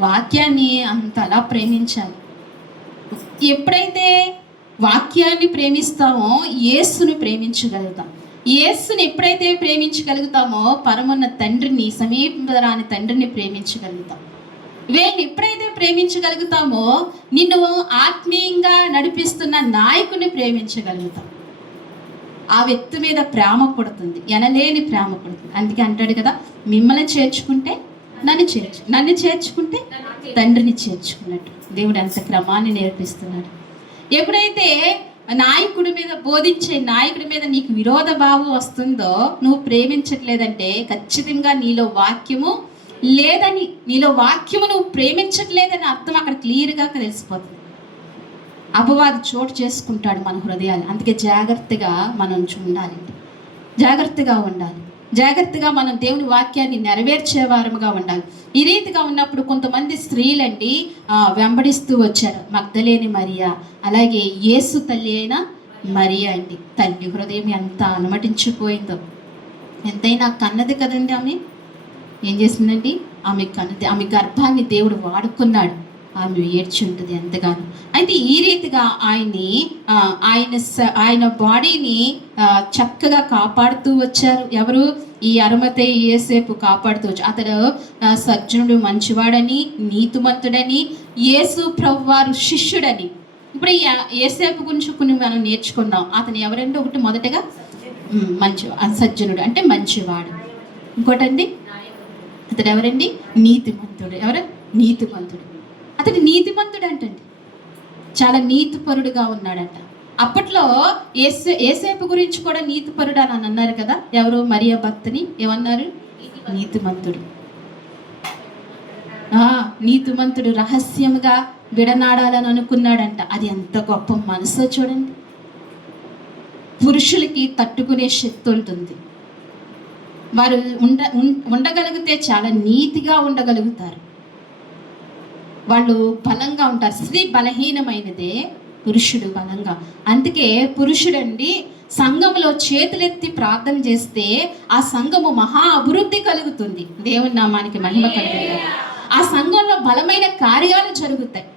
వాక్యాన్ని అంతలా ప్రేమించాలి. ఎప్పుడైతే వాక్యాన్ని ప్రేమిస్తామో యేసుని ప్రేమించగలుగుతాం. యేసుని ఎప్పుడైతే ప్రేమించగలుగుతామో పరమున్న తండ్రిని, సమీపరాని తండ్రిని ప్రేమించగలుగుతాం. వీళ్ళని ఎప్పుడైతే ప్రేమించగలుగుతామో నిన్ను ఆత్మీయంగా నడిపిస్తున్న నాయకుని ప్రేమించగలుగుతాం. ఆ వ్యక్తి మీద ప్రేమ పుడుతుంది, ఎనలేని ప్రేమ పుడుతుంది. అందుకే అంటాడు కదా, మిమ్మల్ని చేర్చుకుంటే నన్ను చేర్చుకుంటే తండ్రిని చేర్చుకున్నట్టు. దేవుడు అంత క్రమాన్ని నేర్పిస్తున్నాడు. ఎప్పుడైతే బోధించే నాయకుడి మీద నీకు విరోధ భావం వస్తుందో, నువ్వు ప్రేమించట్లేదంటే ఖచ్చితంగా నీలో వాక్యము లేదని, నువ్వు ప్రేమించట్లేదని అర్థం అక్కడ క్లియర్గా తెలిసిపోతుంది. అపవాది చోటు చేసుకుంటాడు మన హృదయాలు. అందుకే జాగ్రత్తగా మనం ఉండాలి, జాగ్రత్తగా మనం దేవుని వాక్యాన్ని నెరవేర్చేవారముగా ఉండాలి. ఈ రీతిగా ఉన్నప్పుడు కొంతమంది స్త్రీలండి వెంబడిస్తూ వచ్చారు. మగ్దలేని మరియా, అలాగే యేసు తల్లి అయిన మరియా అండి. తల్లి హృదయం ఎంత అలమటించిపోయిందో, ఎంతైనా కన్నది కదండి. ఆమె ఏం చేసిందండి? ఆమె గర్భాన్ని దేవుడు వాడుకున్నాడు. ఆమె ఏడ్చి ఉంటుంది ఎంతగానో. అయితే ఈ రీతిగా ఆయన బాడీని చక్కగా కాపాడుతూ వచ్చారు. ఎవరు? ఈ అరమతే యేసేపు కాపాడుతూ వచ్చారు. అతడు సజ్జనుడు, మంచివాడని, నీతిమంతుడని, యేసు ప్రభువారు శిష్యుడని. ఇప్పుడు ఈ యేసేపు గురించి కొన్ని మనం నేర్చుకుందాం. అతను ఎవరంటే, ఒకటి మొదటగా సజ్జనుడు అంటే మంచివాడు. ఇంకోటండి, అతడు ఎవరండి? నీతిమంతుడు. ఎవరు? నీతిమంతుడు. అతడు నీతిమంతుడు అంటండి, చాలా నీతిపరుడుగా ఉన్నాడంట. అప్పట్లో యేసేపు గురించి కూడా నీతిపరుడు అని అన్నారు కదా. ఎవరు? మరియా భక్తిని ఏమన్నారు? నీతిమంతుడు. నీతిమంతుడు రహస్యముగా విడనాడాలని అనుకున్నాడంట. అది ఎంత గొప్ప మనసో చూడండి. పురుషులకి తట్టుకునే శక్తి ఉంటుంది. వారు ఉండగలిగితే చాలా నీతిగా ఉండగలుగుతారు. వాళ్ళు బలంగా ఉంటారు. స్త్రీ బలహీనమైనదే, పురుషుడు బలంగా. అందుకే పురుషుడండి సంఘంలో చేతులెత్తి ప్రార్థన చేస్తే ఆ సంఘము మహా అభివృద్ధి కలుగుతుంది. దేవుని నామానికి మహిమ కలుగుతుంది. ఆ సంఘంలో బలమైన కార్యాలు జరుగుతాయి.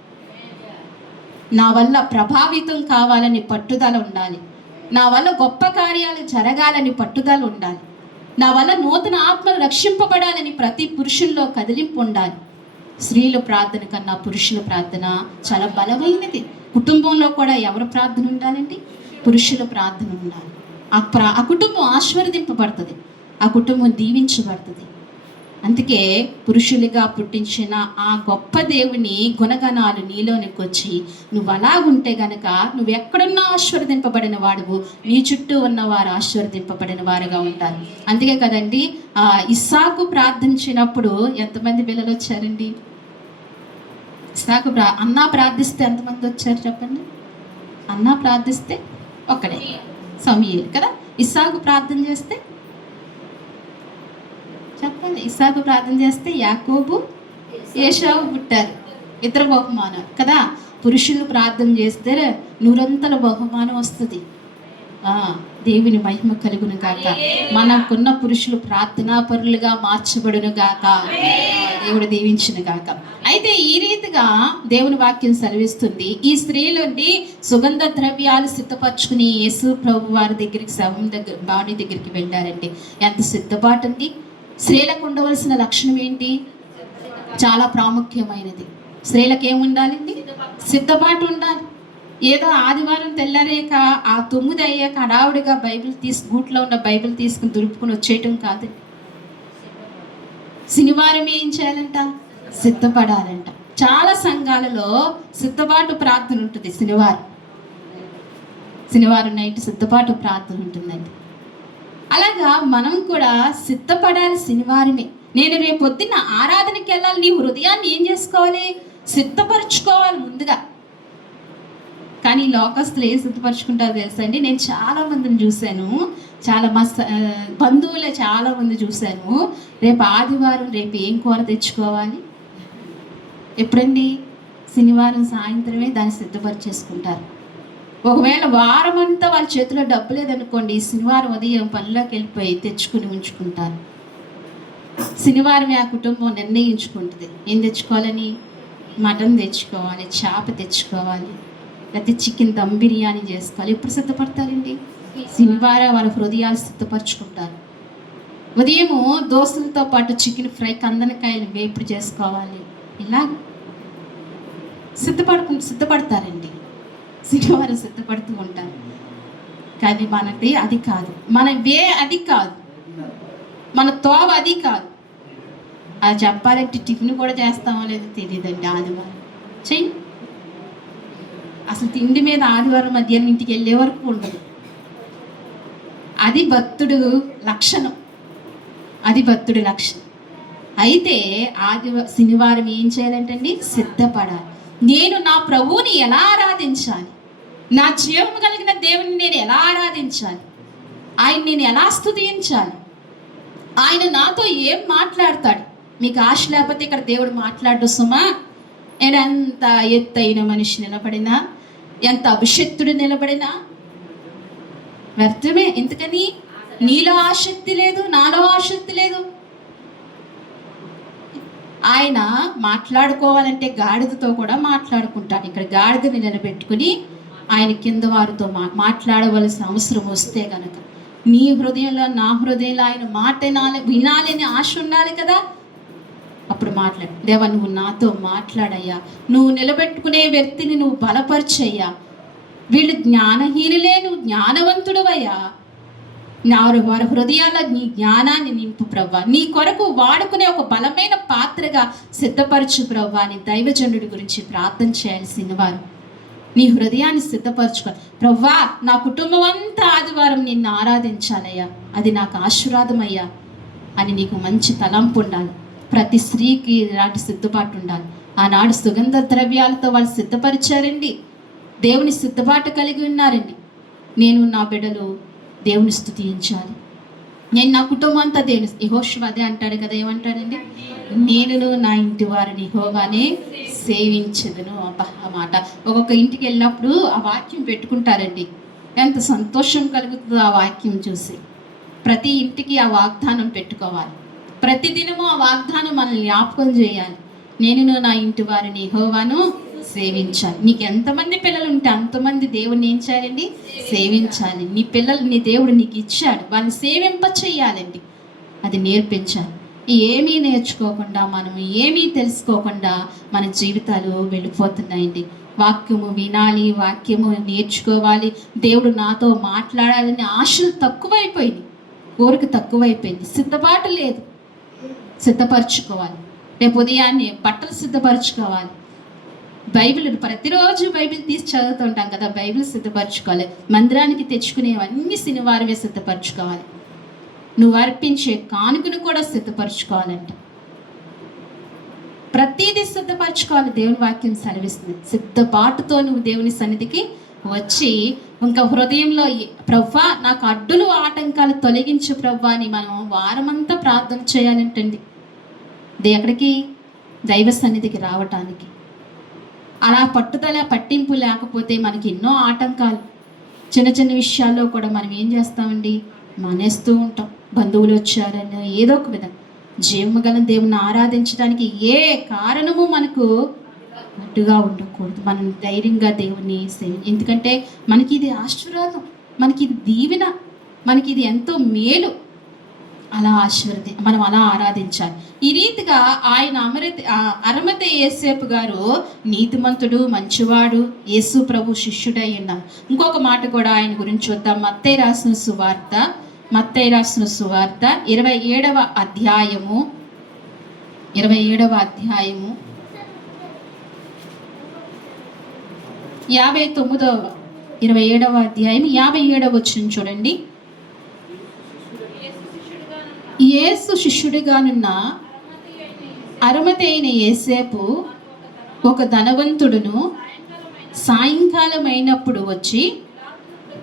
నా వల్ల ప్రభావితం కావాలని పట్టుదల ఉండాలి. నా వల్ల గొప్ప కార్యాలు జరగాలని పట్టుదల ఉండాలి. నా వల్ల నూతన ఆత్మలు రక్షింపబడాలని ప్రతి పురుషుల్లో కదిలింపు ఉండాలి. స్త్రీల ప్రార్థన కన్నా పురుషుల ప్రార్థన చాలా బలమైనది. కుటుంబంలో కూడా ఎవరు ప్రార్థన ఉండాలండి? పురుషుల ప్రార్థన ఉండాలి. ఆ కుటుంబం ఆశీర్వదింపబడుతుంది, ఆ కుటుంబం దీవించబడుతుంది. అందుకే పురుషులుగా పుట్టించిన ఆ గొప్ప దేవుని గుణగణాలు నీలోనికి వచ్చి నువ్వు అలాగుంటే గనక నువ్వు ఎక్కడున్నా ఆశీర్వదింపబడిన వాడువు, నీ చుట్టూ ఉన్న వారు ఆశీర్వదింపబడిన వారుగా ఉంటారు. అందుకే కదండి ఇస్సాకు ప్రార్థించినప్పుడు ఎంతమంది పిల్లలు వచ్చారండి? ఇస్సాకు అన్నా ప్రార్థిస్తే ఎంతమంది వచ్చారు చెప్పండి? అన్నా ప్రార్థిస్తే ఒక్కడే, సమూయేలు కదా. ఇస్సాకు ప్రార్థన చేస్తే చెప్పండి, ఇస్సాకు ప్రార్థన చేస్తే యాకోబు, ఏశావు పుట్టారు. ఇతర బహుమానం కదా. పురుషులు ప్రార్థన చేస్తే నూరంతల బహుమానం వస్తుంది. దేవుని మహిమ కలుగును గాక. మనకున్న పురుషులు ప్రార్థనా పరులుగా మార్చబడును గాక. దేవుడు దీవించును గాక. అయితే ఈ రీతిగా దేవుని వాక్యం సెలవిస్తుంది. ఈ స్త్రీలుండి సుగంధ ద్రవ్యాలు సిద్ధపరచుకుని యేసు ప్రభు వారి దగ్గరికి, శవం దగ్గర, బాడీ దగ్గరికి వెళ్ళారండి. ఎంత సిద్ధపాటు అండి. స్త్రీలకు ఉండవలసిన లక్షణం ఏంటి? చాలా ప్రాముఖ్యమైనది. స్త్రీలకు ఏముండాలండి? సిద్ధపాటు ఉండాలి. ఏదో ఆదివారం తెల్లారేక ఆ 9 అయ్యాక హడావుడిగా బైబిల్ గూట్లో ఉన్న బైబిల్ తీసుకుని దులుపుకుని వచ్చేయటం కాదు. శనివారం ఏం చేయాలంట? సిద్ధపడాలంట. చాలా సంఘాలలో సిద్ధపాటు ప్రార్థన ఉంటుంది. శనివారం నైట్ సిద్ధపాటు ప్రార్థన ఉంటుందండి. అలాగా మనం కూడా సిద్ధపడాలి. శనివారమే నేను రేపు పొద్దున్న ఆరాధనకి వెళ్ళాలి. నీ హృదయాన్ని ఏం చేసుకోవాలి? సిద్ధపరచుకోవాలి ముందుగా. కానీ లోకస్తులు ఏం సిద్ధపరచుకుంటారో తెలుసా అండి? నేను చాలా మందిని చూశాను, చాలా బంధువులే చాలా మంది చూశాను. రేపు ఆదివారం, రేపు ఏం కూర తెచ్చుకోవాలి? ఎప్పుడండి? శనివారం సాయంత్రమే దాన్ని సిద్ధపరిచేసుకుంటారు. ఒకవేళ వారం అంతా వాళ్ళ చేతిలో డబ్బు లేదనుకోండి, శనివారం ఉదయం పనిలోకి వెళ్ళిపోయి తెచ్చుకుని ఉంచుకుంటారు. శనివారమే ఆ కుటుంబం నిర్ణయించుకుంటుంది ఏం తెచ్చుకోవాలని. మటన్ తెచ్చుకోవాలి, చేప తెచ్చుకోవాలి, లేకపోతే చికెన్ దమ్ బిర్యానీ చేసుకోవాలి. ఎప్పుడు సిద్ధపడతారండి? శనివారం వాళ్ళ హృదయాలు సిద్ధపరచుకుంటారు. ఉదయము దోస్తులతో పాటు చికెన్ ఫ్రై, కందనకాయలు వేపుడు చేసుకోవాలి. ఇలా సిద్ధపడతారండి. శనివారం సిద్ధపడుతూ ఉంటారు. కానీ మనది అది కాదు, మన అది కాదు, మన తోవ అది కాదు. అది చెప్పాలంటే టిఫిన్ కూడా చేస్తామో లేదో తెలియదండి. ఆదివారం చెయ్యి. అసలు తిండి మీద ఆదివారం మధ్యాహ్నం ఇంటికి వెళ్ళే వరకు ఉండదు. అది భక్తుడు లక్షణం. అయితే శనివారం ఏం చేయాలంటండి? సిద్ధపడాలి. నేను నా ప్రభువుని ఎలా ఆరాధించాలి? నా జీవం కలిగిన దేవుని నేను ఎలా ఆరాధించాలి? ఆయన నేను ఎలా స్తుతించాలి? ఆయన నాతో ఏం మాట్లాడతాడు? మీకు ఆశ లేకపోతే ఇక్కడ దేవుడు మాట్లాడు సుమా. నేను ఎంత ఎత్తైన మనిషి నిలబడినా, ఎంత అభిషక్తుడు నిలబడినా వ్యర్థమే. ఎందుకని? నీలో ఆసక్తి లేదు, నాలో ఆసక్తి లేదు. ఆయన మాట్లాడుకోవాలంటే గాడిదతో కూడా మాట్లాడుకుంటాడు. ఇక్కడ గాడిదని నిలబెట్టుకుని ఆయన కింద వారితో మాట్లాడవలసిన అవసరం వస్తే గనక నీ హృదయంలో, నా హృదయంలో ఆయన మాట వినాలని ఆశ ఉండాలి కదా. అప్పుడు మాట్లాడు. దేవా, నువ్వు నాతో మాట్లాడయ్యా. నువ్వు నిలబెట్టుకునే వ్యక్తిని నువ్వు బలపరిచయ్యా. వీళ్ళు జ్ఞానహీనులే, నువ్వు జ్ఞానవంతుడవయ్యా. వారి హృదయాల్లో నీ జ్ఞానాన్ని నింపు ప్రవ్వా. నీ కొరకు వాడుకునే ఒక బలమైన పాత్రగా సిద్ధపరచు ప్రవ్వా. నీ దైవజనుడి గురించి ప్రార్థన చేయాల్సిన వారు నీ హృదయాన్ని సిద్ధపరచుకో ప్రవ్వా. నా కుటుంబం అంతా ఆదివారం నిన్ను ఆరాధించాలయ్యా. అది నాకు ఆశీర్వాదమయ్యా. అని నీకు మంచి తలంపు ఉండాలి. ప్రతి స్త్రీకి ఇలాంటి సిద్ధపాటు ఉండాలి. ఆనాడు సుగంధ ద్రవ్యాలతో వాళ్ళు సిద్ధపరిచారండి. దేవుని సిద్ధపాటు కలిగి ఉన్నారండి. నేను నా బిడ్డలు దేవుని స్తుతించాలి, నేను నా కుటుంబం అంతా దేవుని. యెహోషువ అదే అంటాడు కదా, ఏమంటాడండి? నేను నా ఇంటి వారిని యెహోవానే సేవించదును. అబ్బా, ఆ మాట ఒక్కొక్క ఇంటికి వెళ్ళినప్పుడు ఆ వాక్యం పెట్టుకుంటారండి. ఎంత సంతోషం కలుగుతుందో ఆ వాక్యం చూసి. ప్రతి ఇంటికి ఆ వాగ్దానం పెట్టుకోవాలి. ప్రతిదినము ఆ వాగ్దానం మనల్ని జ్ఞాపకం చేయాలి. నేను నా ఇంటి వారిని యెహోవాను సేవించాలి. నీకు ఎంతమంది పిల్లలు ఉంటే అంతమంది దేవుడిని ఏం చేయాలండి? సేవించాలి. నీ పిల్లలు నీ దేవుడు నీకు ఇచ్చాడు, వాళ్ళని సేవింప చెయ్యాలండి. అది నేర్పించాలి. ఏమీ నేర్చుకోకుండా, మనం ఏమీ తెలుసుకోకుండా మన జీవితాలు వెళ్ళిపోతున్నాయండి. వాక్యము వినాలి, వాక్యము నేర్చుకోవాలి, దేవుడు నాతో మాట్లాడాలని ఆశలు తక్కువైపోయింది, కోరిక తక్కువైపోయింది, సిద్ధపాటు లేదు. సిద్ధపరచుకోవాలి. రేపు ఉదయాన్నే బట్టలు సిద్ధపరచుకోవాలి. బైబిల్ ప్రతిరోజు బైబిల్ తీసి చదువుతుంటాం కదా, బైబిల్ సిద్ధపరచుకోవాలి. మందిరానికి తెచ్చుకునేవన్నీ శనివారమే సిద్ధపరచుకోవాలి. నువ్వు అర్పించే కానుకను కూడా సిద్ధపరచుకోవాలంట. ప్రతిదీ సిద్ధపరచుకోవాలి. దేవుని వాక్యం సెలవిస్తుంది. సిద్ధపాటుతో నువ్వు దేవుని సన్నిధికి వచ్చి ఇంకా హృదయంలో, ప్రవ్వా నాకు అడ్డులు ఆటంకాలు తొలగించు ప్రవ్వా అని మనం వారమంతా ప్రార్థన చేయాలంటండి. ఎక్కడికి? దైవ సన్నిధికి రావటానికి. అలా పట్టుదల పట్టింపు లేకపోతే మనకి ఎన్నో ఆటంకాలు. చిన్న చిన్న విషయాల్లో కూడా మనం ఏం చేస్తామండి? మానేస్తూ ఉంటాం. బంధువులు వచ్చారని ఏదో ఒక విధంగా. జీవము గల దేవుని ఆరాధించడానికి ఏ కారణము మనకు అడ్డుగా ఉండకూడదు. మనం ధైర్యంగా దేవుని ఎందుకంటే మనకి ఇది ఆశీర్వాదం, మనకి ఇది దీవెన, మనకి ఇది ఎంతో మేలు. అలా మనం అలా ఆరాధించాలి. ఈ రీతిగా ఆయన అరమతే యేసేపు గారు నీతిమంతుడు, మంచివాడు, యేసు ప్రభు శిష్యుడై ఉన్నారు. ఇంకొక మాట కూడా ఆయన గురించి చూద్దాం. మత్తయి రాసిన సువార్త 27వ అధ్యాయము 27వ అధ్యాయం 57వ వచనం చూడండి. యేసు శిష్యుడిగానున్న అరమతే అయిన యేసేపు ఒక ధనవంతుడును సాయంకాలం అయినప్పుడు వచ్చి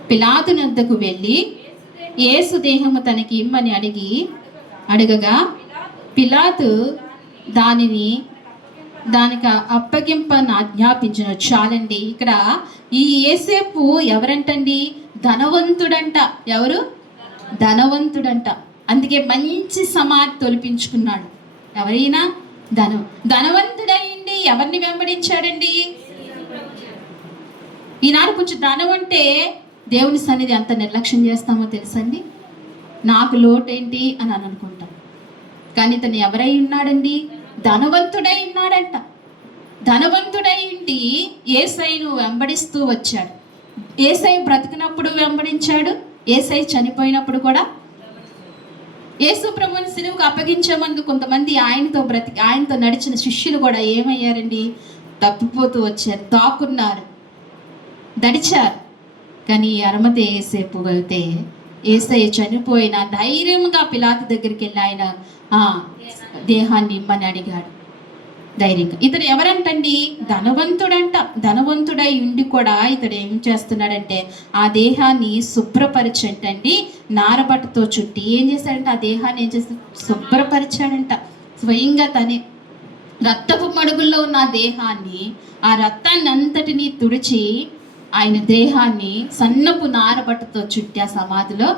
పిలాతు నద్దకు వెళ్ళి యేసు దేహము తనకి ఇమ్మని అడగగా పిలాతు దానికి అప్పగింపని ఆజ్ఞాపించను. చాలండి. ఇక్కడ ఈ యేసేపు ఎవరంటండి? ధనవంతుడంట. ఎవరు? ధనవంతుడంట. అందుకే మంచి సమాధి తొలిపించుకున్నాడు. ఎవరైనా ధనవంతుడైండి ఎవరిని వెంబడించాడండి? ఈనాడు కొంచెం ధనం అంటే దేవుని సన్నిధి అంత నిర్లక్ష్యం చేస్తామో తెలుసండి. నాకు లోటేంటి అని అనుకుంటాం. కానీ తను ఎవరై ఉన్నాడండి? ధనవంతుడై ఉన్నాడంట. ధనవంతుడై ఉండి యేసయ్యను వెంబడిస్తూ వచ్చాడు. యేసయ్య బ్రతికినప్పుడు వెంబడించాడు, యేసయ్య చనిపోయినప్పుడు కూడా. యేసు ప్రభువుని సిలువకు అప్పగించే ముందు కొంతమంది ఆయనతో నడిచిన శిష్యులు కూడా ఏమయ్యారండి? తప్పిపోతూ వచ్చారు, తాకున్నారు, దడిచారు. కానీ అరమతే యేసేపు వెళ్తే యేసయ్య చనిపోయిన ధైర్యంగా పిలాతు దగ్గరికి వెళ్ళి ఆయన దేహాన్ని ఇమ్మని అడిగాడు ధైర్యంగా. ఇతడు ఎవరంటండి? ధనవంతుడంట. ధనవంతుడై ఉండి కూడా ఇతడు ఏం చేస్తున్నాడంటే ఆ దేహాన్ని శుభ్రపరిచంటండి, నారబట్టతో చుట్టి ఏం చేశాడంటే ఆ దేహాన్ని ఏం చేస్తాడు? శుభ్రపరిచాడంట. స్వయంగా తనే రక్తపు మడుగుల్లో ఉన్న ఆ దేహాన్ని, ఆ రక్తాన్ని అంతటినీ తుడిచి ఆయన దేహాన్ని సన్నపు నారబట్టతో చుట్టి ఆ సమాధిలో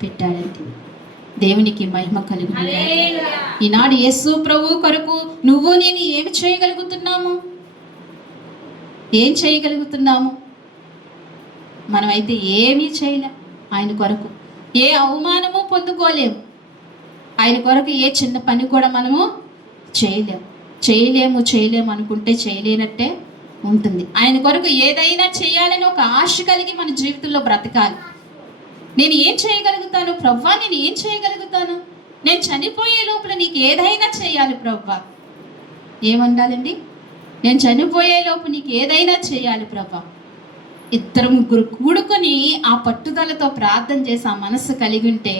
పెట్టాడండి. దేవునికి మహిమ కలుగును. ఈనాడు యేసు ప్రభు కొరకు నువ్వు నేను ఏమి చేయగలుగుతున్నాము? ఏం చేయగలుగుతున్నాము? మనమైతే ఏమీ చేయలేం. ఆయన కొరకు ఏ అవమానము పొందుకోలేము. ఆయన కొరకు ఏ చిన్న పని కూడా మనము చేయలేము అనుకుంటే చేయలేనట్టే ఉంటుంది. ఆయన కొరకు ఏదైనా చేయాలని ఒక ఆశ కలిగి మన జీవితంలో బ్రతకాలి. నేను ఏం చేయగలుగుతాను ప్రవ్వా? నేను ఏం చేయగలుగుతాను? నేను చనిపోయే లోపల నీకు ఏదైనా చేయాలి ప్రవ్వా. ఏమండాలండి? నేను చనిపోయే లోపు నీకు ఏదైనా చేయాలి ప్రవ్వా. ఇద్దరు ముగ్గురు కూడుకొని ఆ పట్టుదలతో ప్రార్థన చేసి ఆ మనస్సు కలిగి ఉంటే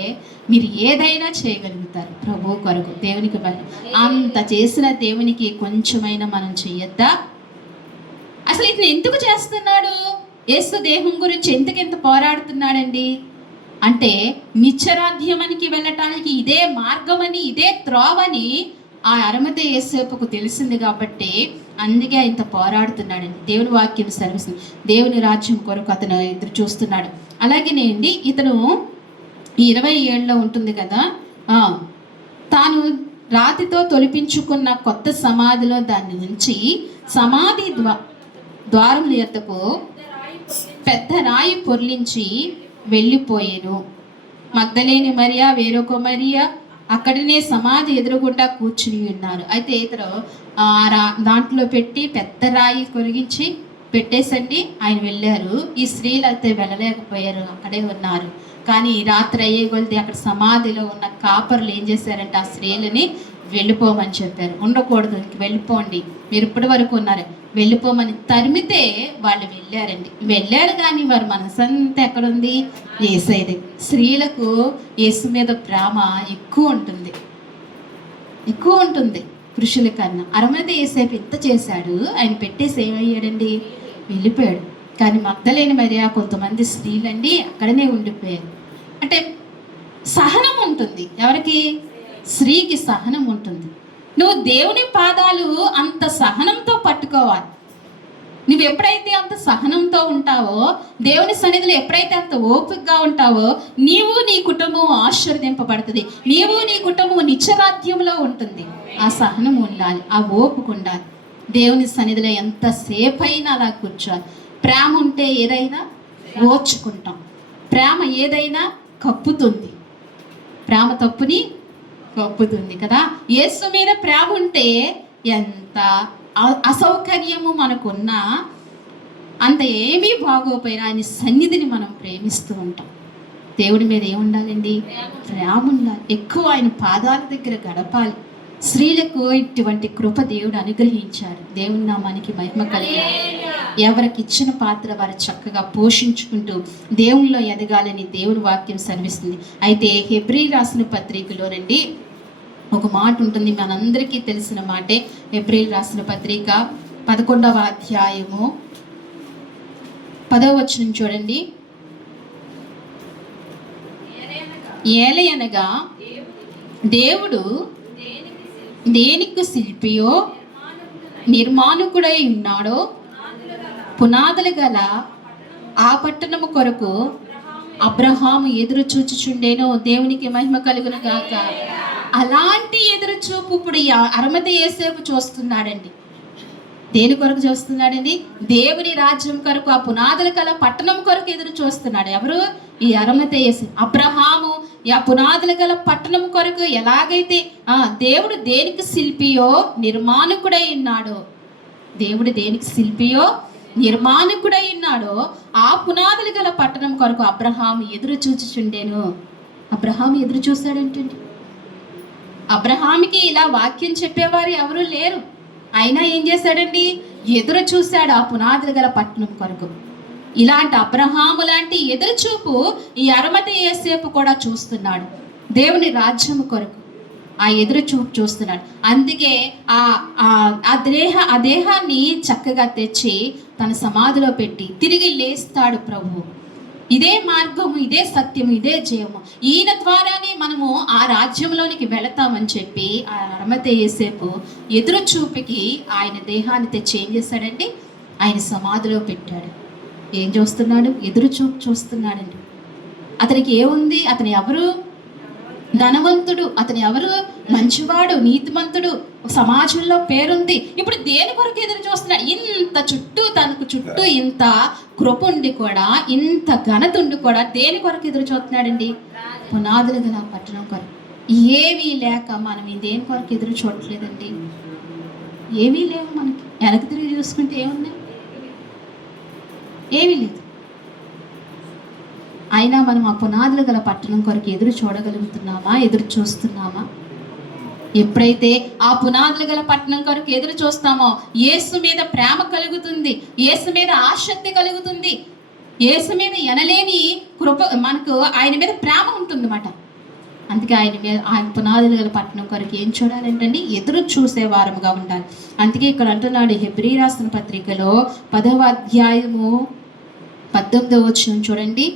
మీరు ఏదైనా చేయగలుగుతారు ప్రభు కొరకు. దేవునికి అంత చేసిన దేవునికి కొంచెమైనా మనం చెయ్యొద్దా? అసలు ఇతను ఎందుకు చేస్తున్నాడు? యేసు దేహం గురించి ఎందుకు పోరాడుతున్నాడండి అంటే నిత్యరాధ్యమానికి వెళ్ళటానికి ఇదే మార్గమని, ఇదే త్రోవని ఆ అరిమతెయ యోసేపుకు తెలిసింది కాబట్టి అందుకే ఇంత పోరాడుతున్నాడండి. దేవుని వాక్యం సెలవిస్తుంది, దేవుని రాజ్యం కొరకు అతను ఎదురు చూస్తున్నాడు. అలాగేనేండి ఇతను 27లో ఉంటుంది కదా, తాను రాతితో తొలిపించుకున్న కొత్త సమాధిలో దాన్ని ఉంచి సమాధి ద్వారముల యొద్దకు పెద్ద రాయి పొర్లించి వెళ్ళిపోయాను. మగ్దలేని మరియా, వేరొక మరియా అక్కడనే సమాధి ఎదురుగుండా కూర్చుని ఉన్నారు. అయితే ఇతరు దాంట్లో పెట్టి పెద్ద రాయి కొరిగించి పెట్టేసండి ఆయన వెళ్ళారు. ఈ స్త్రీలు అయితే వెళ్ళలేకపోయారు, అక్కడే ఉన్నారు. కానీ రాత్రి అయ్యే కొలితే అక్కడ సమాధిలో ఉన్న కాపర్లు ఏం చేశారంటే ఆ స్త్రీలని వెళ్ళిపోమని చెప్పారు. ఉండకూడదు, వెళ్ళిపోండి, మీరు ఇప్పటి వరకు ఉన్నారు, వెళ్ళిపోమని తరిమితే వాళ్ళు వెళ్ళారండి. వెళ్ళారు కానీ వారి మనసంతా ఎక్కడుంది? యేసయ్యది. స్త్రీలకు యేసు మీద ప్రేమ ఎక్కువ ఉంటుంది పురుషుల కన్నా. అరిమతెయ యోసేపు ఎంత చేశాడు, ఆయన పెట్టేసి ఏమయ్యాడండి? వెళ్ళిపోయాడు. కానీ మగ్దలేని మరియా కొంతమంది స్త్రీలండి అక్కడనే ఉండిపోయారు. అంటే సహనం ఉంటుంది. ఎవరికి? స్త్రీకి సహనం ఉంటుంది. నువ్వు దేవుని పాదాలు అంత సహనంతో పట్టుకోవాలి. నువ్వు ఎప్పుడైతే అంత సహనంతో ఉంటావో, దేవుని సన్నిధిలో ఎప్పుడైతే అంత ఓపికగా ఉంటావో, నీవు నీ కుటుంబం ఆశీర్వదింపబడుతుంది, నీవు నీ కుటుంబం నిత్యరాజ్యంలో ఉంటుంది. ఆ సహనం ఉండాలి, ఆ ఓపిక ఉండాలి. దేవుని సన్నిధిలో ఎంతసేపైనా అలా కూర్చోవాలి. ప్రేమ ఉంటే ఏదైనా ఓర్చుకుంటాం. ప్రేమ ఏదైనా కప్పుతుంది, ప్రేమ తప్పుని కప్పుతుంది కదా. యేసు మీద ప్రేమ ఉంటే ఎంత అసౌకర్యము మనకున్నా, అంత ఏమీ బాగోపోయినా ఆయన సన్నిధిని మనం ప్రేమిస్తూ ఉంటాం. దేవుడి మీద ఏముండాలండి? ప్రేమ ఉండాలి. ఎక్కువ ఆయన పాదాల దగ్గర గడపాలి. స్త్రీలకు ఇటువంటి కృప దేవుడు అనుగ్రహించాడు. దేవుని నామానికి మహిమ కలిగాలి. ఎవరికి ఇచ్చిన పాత్ర వారు చక్కగా పోషించుకుంటూ దేవునిలో ఎదగాలని దేవుని వాక్యం సెలవిస్తుంది. అయితే హెబ్రీ రాసిన పత్రికలోనండి ఒక మాట ఉంటుంది, మనందరికీ తెలిసిన మాటే. హెబ్రీ రాసిన పత్రిక 11వ అధ్యాయము 10వ వచనం చూడండి. ఏలయనగా దేవుడు దేనికి శిల్పియో నిర్మాణకుడై ఉన్నాడో, పునాదులు గల ఆ పట్టణము కొరకు అబ్రహాము ఎదురు చూచుచుండేనో. దేవునికి మహిమ కలుగును గాక. అలాంటి ఎదురు చూపు ఇప్పుడు అరిమతెయ యోసేపు చూస్తున్నాడండి. దేని కొరకు చూస్తున్నాడండి? దేవుని రాజ్యం కొరకు, ఆ పునాదుల కల పట్టణం కొరకు ఎదురు చూస్తున్నాడు. ఎవరు? ఈ అరిమతెయ యోసేపు. అబ్రహాము ఆ పునాదుల గల పట్టణం కొరకు ఎలాగైతే దేవుడు దేనికి శిల్పియో నిర్మాణకుడై ఉన్నాడో, దేవుడు దేనికి శిల్పియో నిర్మాణకుడై ఉన్నాడో ఆ పునాదులు గల పట్టణం కొరకు అబ్రహాము ఎదురు చూచుచుండేను. అబ్రహాము ఎదురు చూశాడంటండి. అబ్రహాముకి ఇలా వాక్యం చెప్పేవారు ఎవరు లేరు. అయినా ఏం చేశాడండి? ఎదురు చూశాడు ఆ పునాదులు గల పట్టణం కొరకు. ఇలాంటి అబ్రహాము లాంటి ఎదురు చూపు ఈ అరిమతెయ యోసేపు కూడా చూస్తున్నాడు. దేవుని రాజ్యం కొరకు ఆ ఎదురు చూపు చూస్తున్నాడు. అందుకే ఆ దేహాన్ని చక్కగా తెచ్చి తన సమాధిలో పెట్టి తిరిగి లేస్తాడు ప్రభువు. ఇదే మార్గము, ఇదే సత్యము, ఇదే జయము. ఈయన ద్వారానే మనము ఆ రాజ్యంలోనికి వెళతామని చెప్పి ఆ అరిమతెయ యోసేపు ఎదురు చూపుకి ఆయన దేహాన్ని తెచ్చి ఏం చేశాడండి? ఆయన సమాధిలో పెట్టాడు. ఏం చూస్తున్నాడు? ఎదురు చూపు చూస్తున్నాడండి. అతనికి ఏముంది? అతను ఎవరు? ధనవంతుడు. అతను ఎవరు? మంచివాడు, నీతిమంతుడు, సమాజంలో పేరుంది. ఇప్పుడు దేని కొరకు ఎదురు చూస్తున్నాడు? ఇంత తనకు చుట్టూ ఇంత కృప ఉండి కూడా, ఇంత ఘనత ఉండి కూడా దేని కొరకు ఎదురు చూస్తున్నాడండి? పునాదులు గల పట్టణం కొరకు. ఏమీ లేక మనం దేని కొరకు ఎదురు చూడట్లేదండి. ఏమీ లేవు మనకి. వెనక్కి తిరిగి చూసుకుంటే ఏమున్నాయి? ఏమీ లేదు. అయినా మనం ఆ పునాదులు గల పట్టణం కొరకు ఎదురు చూడగలుగుతున్నామా? ఎదురు చూస్తున్నామా? ఎప్పుడైతే ఆ పునాదులు గల పట్టణం కొరకు ఎదురు చూస్తామో యేసు మీద ప్రేమ కలుగుతుంది, యేసు మీద ఆసక్తి కలుగుతుంది. యేసు మీద ఎనలేని కృప, మనకు ఆయన మీద ప్రేమ ఉంటుందన్నమాట. అందుకే ఆయన మీద, ఆయన పునాదులు గల పట్టణం కొరకు ఏం చూడాలంటండి? ఎదురు చూసే వారముగా ఉండాలి. అందుకే ఇక్కడ అంటున్నాడు హెబ్రీ రాసిన పత్రికలో 10వ అధ్యాయము 18వ వచనం చూడండి.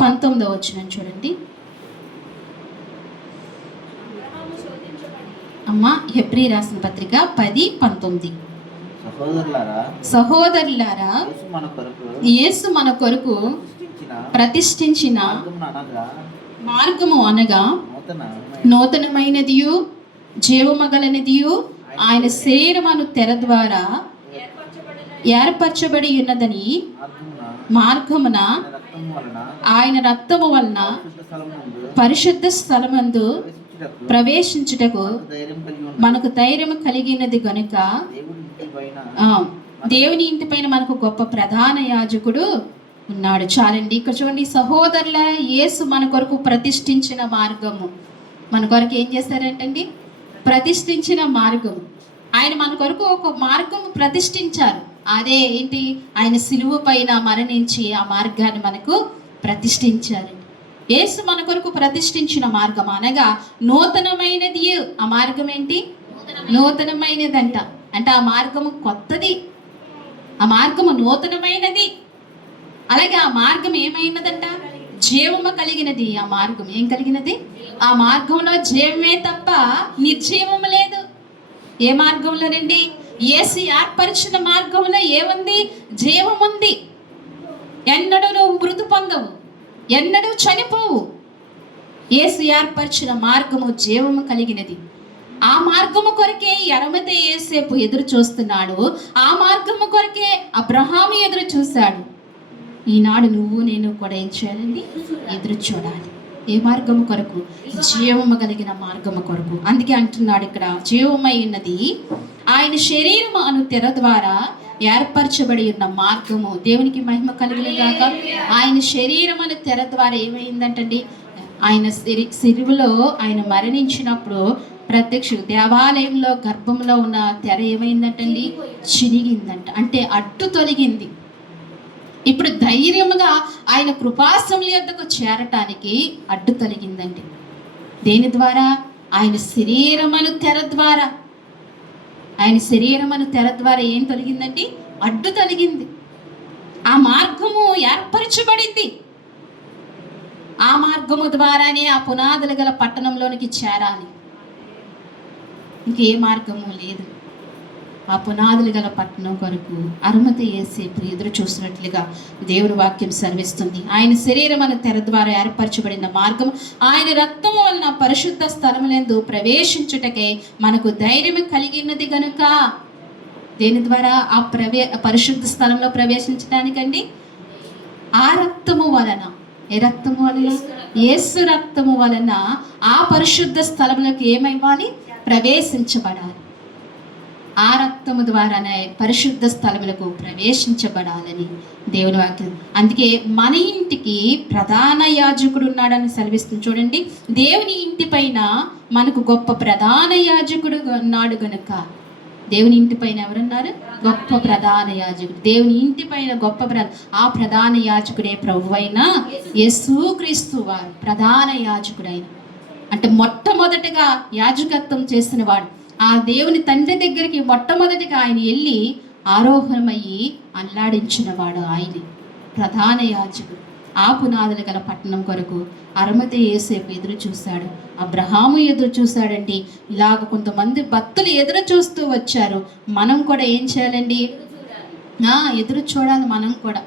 19వ వచనం చూడండి అమ్మా. హెబ్రీ రాసిన పత్రిక 10:19. సహోదరులారా, యేసు మన కొరకు ప్రతిష్ఠించిన మార్గము అనగా నూతనమైనదియు జీవమగలనిదియు ఆయన శరీరమును తెర ద్వారా ఏర్పరచబడి ఉన్నదని మార్గమున ఆయన రక్తము వలన పరిశుద్ధ స్థలమందు ప్రవేశించుటకు మనకు ధైర్యం కలిగినది గనుక దేవుని ఇంటి పైన మనకు గొప్ప ప్రధాన యాజకుడు ఉన్నాడు. చాలండి. ఇక్కడ చూడండి, సహోదరుల, యేసు మన కొరకు ప్రతిష్ఠించిన మార్గము. మన కొరకు ఏం చేశారంటండి? ప్రతిష్ఠించిన మార్గము. ఆయన మన కొరకు ఒక మార్గము ప్రతిష్ఠించారు. అదే ఏంటి? ఆయన సిలువ పైన మరణించి ఆ మార్గాన్ని మనకు ప్రతిష్ఠించారు. యేసు మన కొరకు ప్రతిష్ఠించిన మార్గం అనగా నూతనమైనది. ఆ మార్గం ఏంటి? నూతనమైనదంట. అంటే ఆ మార్గము కొత్తది, ఆ మార్గము నూతనమైనది. అలాగే ఆ మార్గం ఏమైనదంట? జీవము కలిగినది. ఆ మార్గం ఏం కలిగినది? ఆ మార్గంలో జీవమే తప్ప నిర్జీవము లేదు. ఏ మార్గంలోనండి? యేసు ఏర్పరిచిన మార్గంలో ఏముంది? జీవం ఉంది. ఎన్నడూ నువ్వు మృతి పొందవు, ఎన్నడూ చనిపోవు. యేసు ఏర్పరిచిన మార్గము జీవము కలిగినది. ఆ మార్గము కొరకే అరమతే యేసేపు ఎదురు చూస్తున్నాడు. ఆ మార్గము కొరకే అబ్రహాము ఎదురు చూశాడు. ఈనాడు నువ్వు నేను కూడా ఏం చేయాలండి? ఎదురు చూడాలి. ఏ మార్గము కొరకు? జీవము కలిగిన మార్గము కొరకు. అందుకే అంటున్నాడు ఇక్కడ, జీవమై ఉన్నది ఆయన శరీరము అను తెర ద్వారా ఏర్పరచబడి ఉన్న మార్గము. దేవునికి మహిమ కలిగినగాక. ఆయన శరీరం అను తెర ద్వారా ఏమైందంటండి? ఆయన సిలువలో ఆయన మరణించినప్పుడు ప్రత్యక్ష దేవాలయంలో గర్భంలో ఉన్న తెర ఏమైందంటండి? చినిగిందంట. అంటే అడ్డు తొలగింది. ఇప్పుడు ధైర్యముగా ఆయన కృపాసముల యొద్దకు చేరటానికి అడ్డు తొలగిందండి. దేని ద్వారా? ఆయన శరీరమను తెర ద్వారా. ఆయన శరీరమను తెర ద్వారా ఏం తొలగిందండి? అడ్డు తొలగింది. ఆ మార్గము ఏర్పరచబడింది. ఆ మార్గము ద్వారానే ఆ పునాదులు గల పట్టణంలోనికి చేరాలి. ఇంకే మార్గము లేదు. ఆ పునాదులు గల పట్టణం కొరకు అరమతే యేసేపు ఎదురు చూసినట్లుగా దేవుని వాక్యం సెలవిస్తుంది. ఆయన శరీరం అనే తెర ద్వారా ఏర్పరచబడిన మార్గం ఆయన రక్తము వలన పరిశుద్ధ స్థలములందు ప్రవేశించుటకే మనకు ధైర్యం కలిగినది గనుక. దేని ద్వారా? ఆ పరిశుద్ధ స్థలంలో ప్రవేశించడానికండి ఆ రక్తము వలన. ఏ రక్తము వలన? యేసు రక్తము వలన ఆ పరిశుద్ధ స్థలములకు ఏమైవ్వాలి? ప్రవేశించబడాలి. ఆ రక్తము ద్వారానే పరిశుద్ధ స్థలములకు ప్రవేశించబడాలని దేవుని వాక్యం. అందుకే మన ఇంటికి ప్రధాన యాజకుడు ఉన్నాడని సెలవిస్తుంది. చూడండి, దేవుని ఇంటి పైన మనకు గొప్ప ప్రధాన యాజకుడు ఉన్నాడు గనుక. దేవుని ఇంటి పైన ఎవరున్నారు? గొప్ప ప్రధాన యాజకుడు. దేవుని ఇంటి పైన గొప్ప ఆ ప్రధాన యాజకుడే ప్రభువైన యేసుక్రీస్తు వారు ప్రధాన యాజకుడైన. అంటే మొట్టమొదటిగా యాజకత్వం చేసిన వాడు. ఆ దేవుని తండ్రి దగ్గరికి మొట్టమొదటిగా ఆయన వెళ్ళి ఆరోహణమయ్యి అల్లాడించిన వాడు ఆయనే ప్రధాన యాజకుడు. ఆ పునాదులు గల పట్టణం కొరకు అరమతే యేసేపు ఎదురు చూశాడు. అబ్రహాము ఎదురు చూశాడండి. ఇలాగ కొంతమంది భక్తులు ఎదురు చూస్తూ వచ్చారు. మనం కూడా ఏం చేయాలండి? ఎదురు చూడాలి. మనం కూడా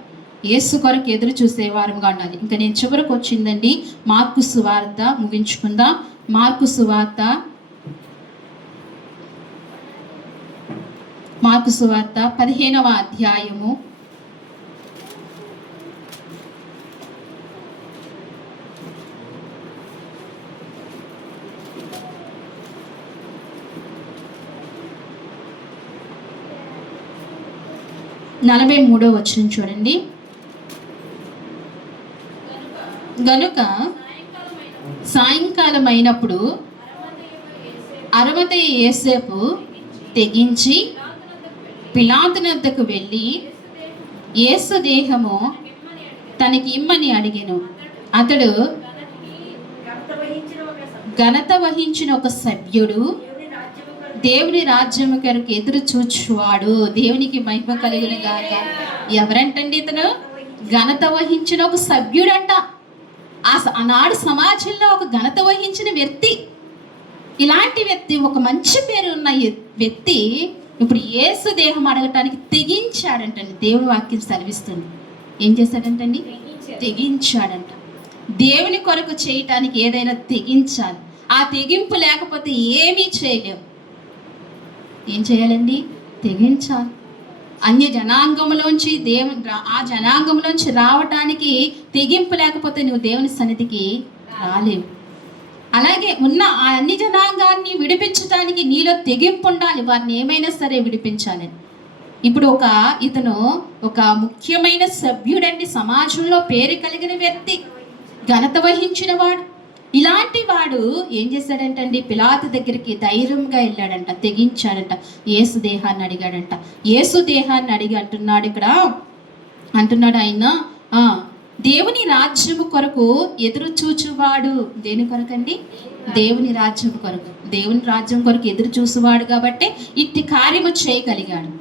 యేసు కొరకు ఎదురు చూసే వారంగా ఉండాలి. ఇంకా నేను చివరకు వచ్చిందండి మార్కు సువార్త, ముగించుకుందాం. మార్కు సువార్త 15వ అధ్యాయము 43వ వచనం చూడండి. గనుక సాయంకాలం అయినప్పుడు అరమతే యేసేపు తెగించి పిలాతునొద్దకు వెళ్ళి యేసు దేహము తనకి ఇమ్మని అడిగెను. అతడు ఘనత వహించిన ఒక సభ్యుడు, దేవుని రాజ్యము కొరకు ఎదురు చూచువాడు. దేవునికి మహిమ కలిగిన గాక. ఎవరంటండి ఇతను? ఘనత వహించిన ఒక సభ్యుడంట. ఆనాడు సమాజంలో ఒక ఘనత వహించిన వ్యక్తి. ఇలాంటి వ్యక్తి, ఒక మంచి పేరు ఉన్న వ్యక్తి ఇప్పుడు యేసు దేహం అడగటానికి తెగించాడంటండి. దేవుని వాక్యం సెలవిస్తుంది. ఏం చేశాడంటండి? తెగించాడంట. దేవుని కొరకు చేయటానికి ఏదైనా తెగించాలి. ఆ తెగింపు లేకపోతే ఏమీ చేయలేము. ఏం చేయాలండి? తెగించాలి. అన్య జనాంగంలోంచి ఆ జనాంగంలోంచి రావటానికి తెగింపు లేకపోతే నువ్వు దేవుని సన్నిధికి రాలేవు. అలాగే ఉన్న ఆ అన్ని జనాంగాన్ని విడిపించడానికి నీలో తెగింపు ఉండాలి. వారిని ఏమైనా సరే విడిపించాలి. ఇప్పుడు ఇతను ఒక ముఖ్యమైన సభ్యుడండి, సమాజంలో పేరు కలిగిన వ్యక్తి, ఘనత వహించిన వాడు. ఇలాంటి వాడు ఏం చేశాడంటండి? పిలాతు దగ్గరికి ధైర్యంగా వెళ్ళాడంట, తెగించాడంట, యేసు దేహాన్ని అడిగాడంట. యేసు దేహాన్ని అడిగి అంటున్నాడు ఆయన, దేవుని రాజ్యము కొరకు ఎదురు చూచువాడు. దేని కొరకండి? దేవుని రాజ్యం కొరకు. దేవుని రాజ్యం కొరకు ఎదురు చూసేవాడు కాబట్టి ఇట్టి కార్యము చేయగలిగాడు.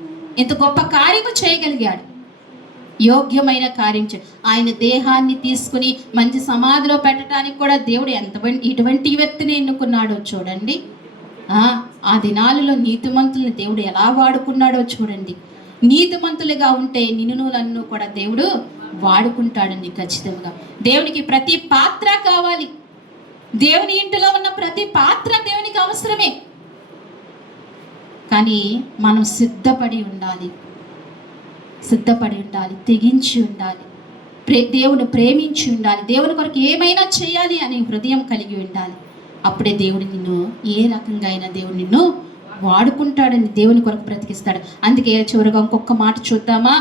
ఇంత గొప్ప కార్యము చేయగలిగాడు. యోగ్యమైన కార్యం ఆయన దేహాన్ని తీసుకుని మంచి సమాధిలో పెట్టడానికి కూడా దేవుడు ఇటువంటి వ్యక్తిని ఎన్నుకున్నాడో చూడండి. ఆ దినాలలో నీతిమంతుల్ని దేవుడు ఎలా వాడుకున్నాడో చూడండి. నీతిమంతులుగా ఉంటే నిన్ను నన్ను కూడా దేవుడు వాడుకుంటాడండి ఖచ్చితంగా. దేవునికి ప్రతి పాత్ర కావాలి. దేవుని ఇంటిలో ఉన్న ప్రతి పాత్ర దేవునికి అవసరమే. కానీ మనం సిద్ధపడి ఉండాలి, తెగించి ఉండాలి, దేవుని ప్రేమించి ఉండాలి, దేవుని కొరకు ఏమైనా చేయాలి అనే హృదయం కలిగి ఉండాలి. అప్పుడే దేవుడు నిన్ను ఏ రకంగా అయినా దేవుడు నిన్ను వాడుకుంటాడని, దేవుని కొరకు బ్రతికిస్తాడు. అందుకే చివరిగా ఇంకొక మాట చూద్దామా?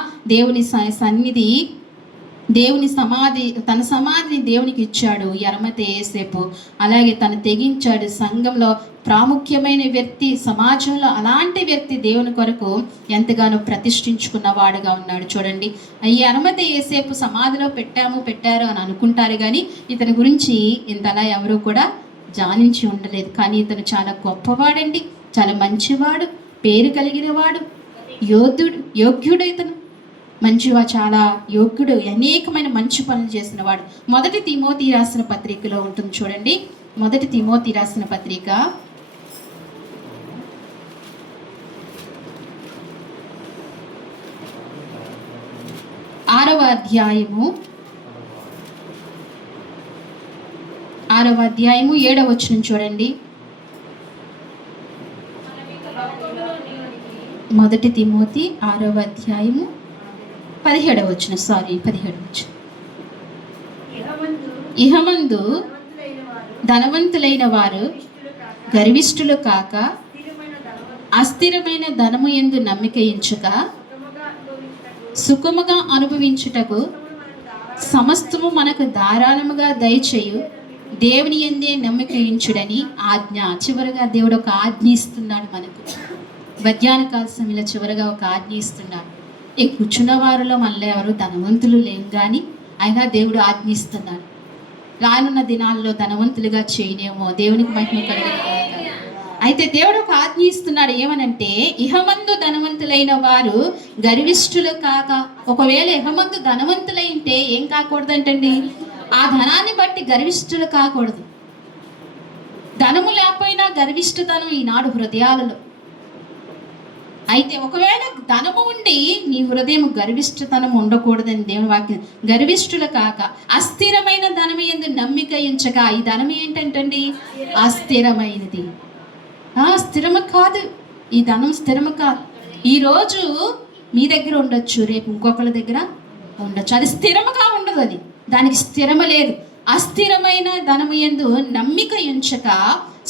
తన సమాధిని దేవునికి ఇచ్చాడు అరిమతయి యోసేపు. అలాగే తను తెగించాడు. సంఘంలో ప్రాముఖ్యమైన వ్యక్తి, సమాజంలో అలాంటి వ్యక్తి దేవుని కొరకు ఎంతగానో ప్రతిష్ఠించుకున్న వాడుగా ఉన్నాడు. చూడండి, ఈ అరిమతయి యోసేపు సమాధిలో పెట్టారు అని అనుకుంటారు, కానీ ఇతని గురించి ఇంతలా ఎవరూ కూడా జానించి ఉండలేదు. కానీ ఇతను చాలా గొప్పవాడండి, చాలా మంచివాడు, పేరు కలిగిన వాడు, యోగ్యుడు. ఇతను చాలా యోగ్యుడు, అనేకమైన మంచి పనులు చేసిన వాడు. 1 తిమోతి రాసిన పత్రికలో ఉంటుంది చూడండి. 1 తిమోతి రాసిన పత్రిక 6వ అధ్యాయము 7వ వచనం చూడండి. 1 తిమోతి 6వ అధ్యాయము 17వ వచనం. 17వ వచనం. ఇహమందు ధనవంతులైన వారు గర్విష్ఠులు కాక అస్థిరమైన ధనము యందు నమ్మిక ఉంచక సుఖముగా అనుభవించుటకు సమస్తము మనకు ధారాళముగా దయచేయు దేవుని యందే నమ్మిక ఉంచుడని ఆజ్ఞ. చివరగా దేవుడు ఒక ఆజ్ఞ ఇస్తున్నాడు మనకు. మధ్యాహ్న కాల సమయంలో చివరగా ఒక ఆజ్ఞ ఇస్తున్నాడు. ఈ కూర్చున్న వారిలో మళ్ళీ ఎవరు ధనవంతులు లేం, కానీ అయినా దేవుడు ఆజ్ఞ ఇస్తున్నాడు. రానున్న దినాల్లో ధనవంతులుగా చేయనేమో. దేవునికి మహిమ కలిగిన. అయితే దేవుడు ఒక ఆజ్ఞ ఇస్తున్నాడు. ఏమనంటే, ఇహమందు ధనవంతులైన వారు గర్విష్ఠులు కాక. ఒకవేళ ఇహమందు ధనవంతులైంటే ఏం కాకూడదంటండి? ఆ ధనాన్ని బట్టి గర్విష్ఠులు కాకూడదు. ధనము లేకపోయినా గర్విష్ఠతనం ఈనాడు హృదయాలలో. అయితే ఒకవేళ ధనము ఉండి నీ హృదయం గర్విష్ఠతనం ఉండకూడదని దేవుని వాక్యం. గర్విష్ఠులు కాక అస్థిరమైన ధనము యందు నమ్మిక ఉంచక. ఈ ధనం ఏంటంటండి? అస్థిరమైనది. స్థిరము కాదు. ఈ ధనం స్థిరము కాదు. ఈరోజు మీ దగ్గర ఉండొచ్చు, రేపు ఇంకొకరి దగ్గర ఉండొచ్చు. అది స్థిరముగా ఉండదు. దానికి స్థిరమ లేదు. అస్థిరమైన ధనము యందు నమ్మిక ఉంచక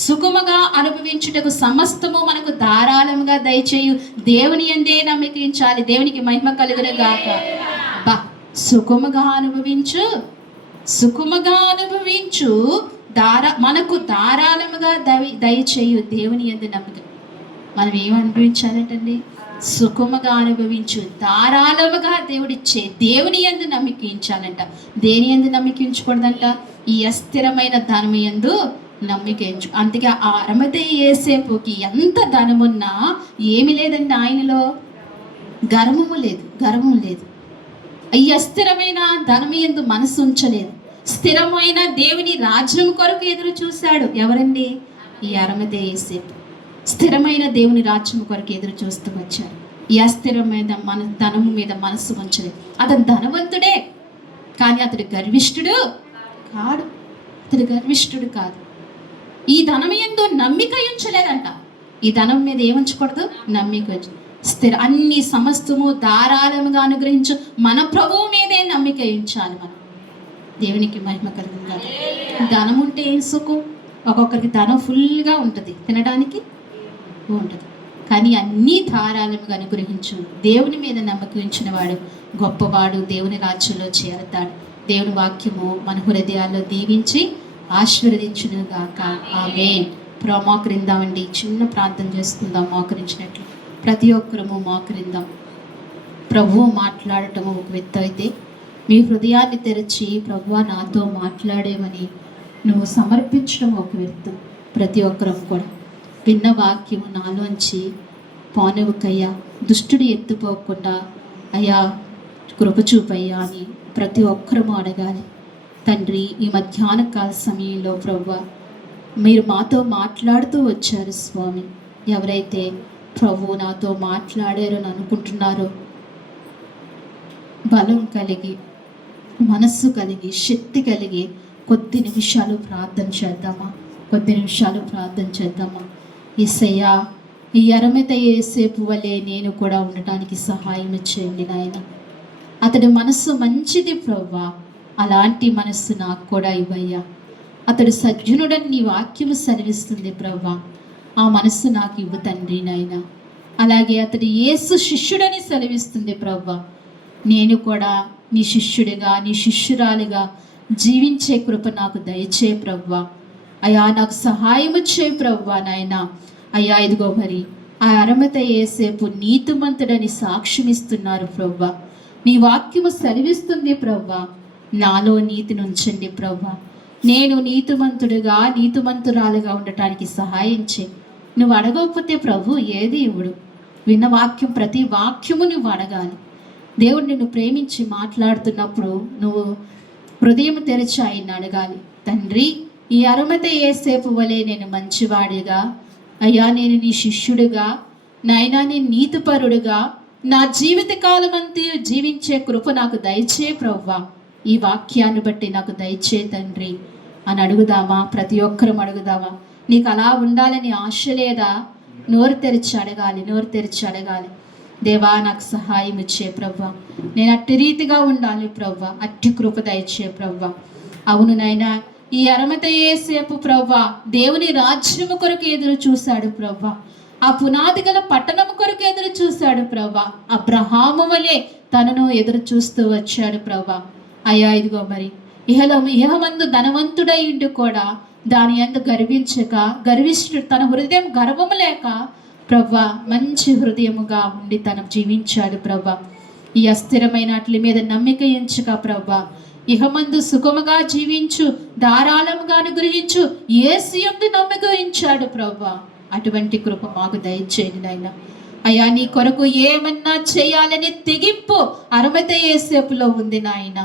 సుఖముగా అనుభవించుటకు సమస్తము మనకు ధారాళముగా దయచేయు దేవుని యందే నమ్మిక ఉంచాలి. దేవునికి మహిమ కలుగును గాక. సుఖముగా అనుభవించు మనకు ధారాళముగా దయచేయు దేవుని యందు నమ్మిక. మనం ఏం అనుభవించాలంటండి? సుఖముగా అనుభవించు, ధారాళముగా దేవుడిచ్చే దేవుని యందు నమ్మికించాలంట. దేని యందు నమ్మికించకూడదంట? ఈ అస్థిరమైన ధనము యందు నమ్మికించు. అందుకే ఆ అరిమతయి యోసేపుకి ఎంత ధనమున్నా ఏమి లేదండి ఆయనలో, గర్వము లేదు, గర్వం లేదు. ఈ అస్థిరమైన ధనము యందు మనసు ఉంచలేదు. స్థిరమైన దేవుని రాజ్యం కొరకు ఎదురు చూశాడు. ఎవరండి? ఈ అరిమతయి యోసేపు స్థిరమైన దేవుని రాజ్యం కొరకు ఎదురు చూస్తూ వచ్చారు. ఈ అస్థిరమైన ధనము మీద మనసు ఉంచలేదు. అతను ధనవంతుడే, కానీ అతడు గర్విష్ఠుడు కాడు. అతడు గర్విష్ఠుడు కాదు. ఈ ధనం యందు నమ్మిక ఉంచలేదంట. ఈ ధనం మీద ఏముంచకూడదు? నమ్మిక ఉంచు. అన్ని సమస్తము ధారాళముగా అనుగ్రహించు మన ప్రభువు మీదే నమ్మిక ఉంచాలి. మనం దేవునికి మహిమ కలుగుతుంది. ధనం ఉంటే ఏం సుఖం? ఒక్కొక్కరికి ధనం ఫుల్గా ఉంటుంది, తినడానికి ఉంటుంది, కానీ అన్నీ ధారాళముగా అనుగ్రహించు దేవుని మీద నమ్మకం ఉంచిన వాడు గొప్పవాడు, దేవుని రాజ్యంలో చేరతాడు. దేవుని వాక్యము మన హృదయాల్లో దీవించి ఆశీర్వదించును గాక. ఆమేన్. మోకరిందామండి, చిన్న ప్రార్థన చేసుకుందాం. మోకరించినట్లు ప్రతి ఒక్కరము మోకరిందాం. ప్రభువు మాట్లాడటము ఒక వ్యక్తి అయితే, మీ హృదయాన్ని తెరిచి ప్రభువా నాతో మాట్లాడేమని నువ్వు సమర్పించడం ఒక వ్యక్తి. ప్రతి ఒక్కరం కూడా విన్న వాక్యము నాలోంచి పోనివ్వకయ్యా, దుష్టుడు ఎత్తుపోకుండా అయ్యా కృప చూపయ్యా అని ప్రతి ఒక్కరము అడగాలి. తండ్రి, ఈ మధ్యాహ్న కాల సమయంలో ప్రభువా మీరు మాతో మాట్లాడుతూ వచ్చారు స్వామి. ఎవరైతే ప్రభు నాతో మాట్లాడారని అనుకుంటున్నారో, బలం కలిగి, మనస్సు కలిగి, శక్తి కలిగి కొద్ది నిమిషాలు ప్రార్థన చేద్దామా? కొద్ది నిమిషాలు ప్రార్థన చేద్దామా? యేసయ్యా, ఈ అరిమతయి యోసేపు వలె నేను కూడా ఉండటానికి సహాయం చేయండి నాయన. అతడి మనస్సు మంచిది ప్రభువా, అలాంటి మనస్సు నాకు కూడా ఇవ్వయ్యా. అతడు సజ్జనుడని నీ వాక్యము సెలవిస్తుంది ప్రభువా, ఆ మనస్సు నాకు ఇవ్వు తండ్రి నాయన. అలాగే అతడు యేసు శిష్యుడని సెలవిస్తుంది ప్రభువా, నేను కూడా నీ శిష్యుడిగా, నీ శిష్యురాలిగా జీవించే కృప నాకు దయచే ప్రభువా. అయ్యా నాకు సహాయము చేయి ప్రభువా నాయన. అయ్యా ఇదిగో మరి ఆ అరిమతయి యోసేపు నీతిమంతుడని సాక్ష్యం ఇస్తున్నారు ప్రభువా. నీ వాక్యము సెలవిస్తుంది ప్రభువా, నాలో నీతిని ఉంచండి ప్రభువా. నేను నీతిమంతుడిగా, నీతిమంతురాలుగా ఉండటానికి సహాయం చేయి. నువ్వు అడగకపోతే ప్రభు ఏది ఇవ్వడు. విన్న వాక్యం, ప్రతి వాక్యము నువ్వు అడగాలి. దేవుడు నిన్ను ప్రేమించి మాట్లాడుతున్నప్పుడు నువ్వు హృదయం తెరిచి ఆయన్ని అడగాలి. తండ్రి, ఈ అరిమతయి యోసేపు వలె నేను మంచివాడిగా, అయ్యా నేను నీ శిష్యుడిగా, నాయనా నేను నీతిపరుడుగా నా జీవిత కాలమంతా జీవించే కృప నాకు దయచే ప్రభువా. ఈ వాక్యాన్ని బట్టి నాకు దయచే తండ్రి అని అడుగుదామా? ప్రతి ఒక్కరం అడుగుదామా? నీకు అలా ఉండాలని ఆశ లేదా? నోరు తెరిచి అడగాలి, నోరు తెరిచి అడగాలి. దేవా నాకు సహాయం ఇచ్చే ప్రభువా, నేను అట్టి రీతిగా ఉండాలి ప్రభువా, అట్టి కృప దయచే ప్రభువా. అవును నాయనా, ఈ అరిమతయి యోసేపు ప్రభువా దేవుని రాజ్యము కొరకు ఎదురు చూశాడు ప్రభువా. ఆ పునాది గల పట్టణం కొరకు ఎదురు చూశాడు ప్రభువా. అబ్రహాము వలె తనను ఎదురు చూస్తూ వచ్చాడు ప్రభువా. అయ్యా ఇదిగో మరి ఇహమందు ధనవంతుడై ఉండి కూడా దాని యందు గర్వించక, గర్విష్ఠుడు, తన హృదయం గర్వము లేక ప్రభువా మంచి హృదయముగా ఉండి తను జీవించాడు ప్రభువా. ఈ అస్థిరమైన వాటి మీద నమ్మిక ఉంచక ప్రభువా, ఇహమందు సుఖముగా జీవించు, ధారాళముగా అనుగ్రహించు యేసు యందు నమ్మిక ఉంచాడు ప్రభువా. అటువంటి కృప మాకు దయచేయండి నాయనా. అయ్యా నీ కొరకు ఏమన్నా చేయాలని తెగింపు అరిమతయి యోసేపులో ఉంది నాయన.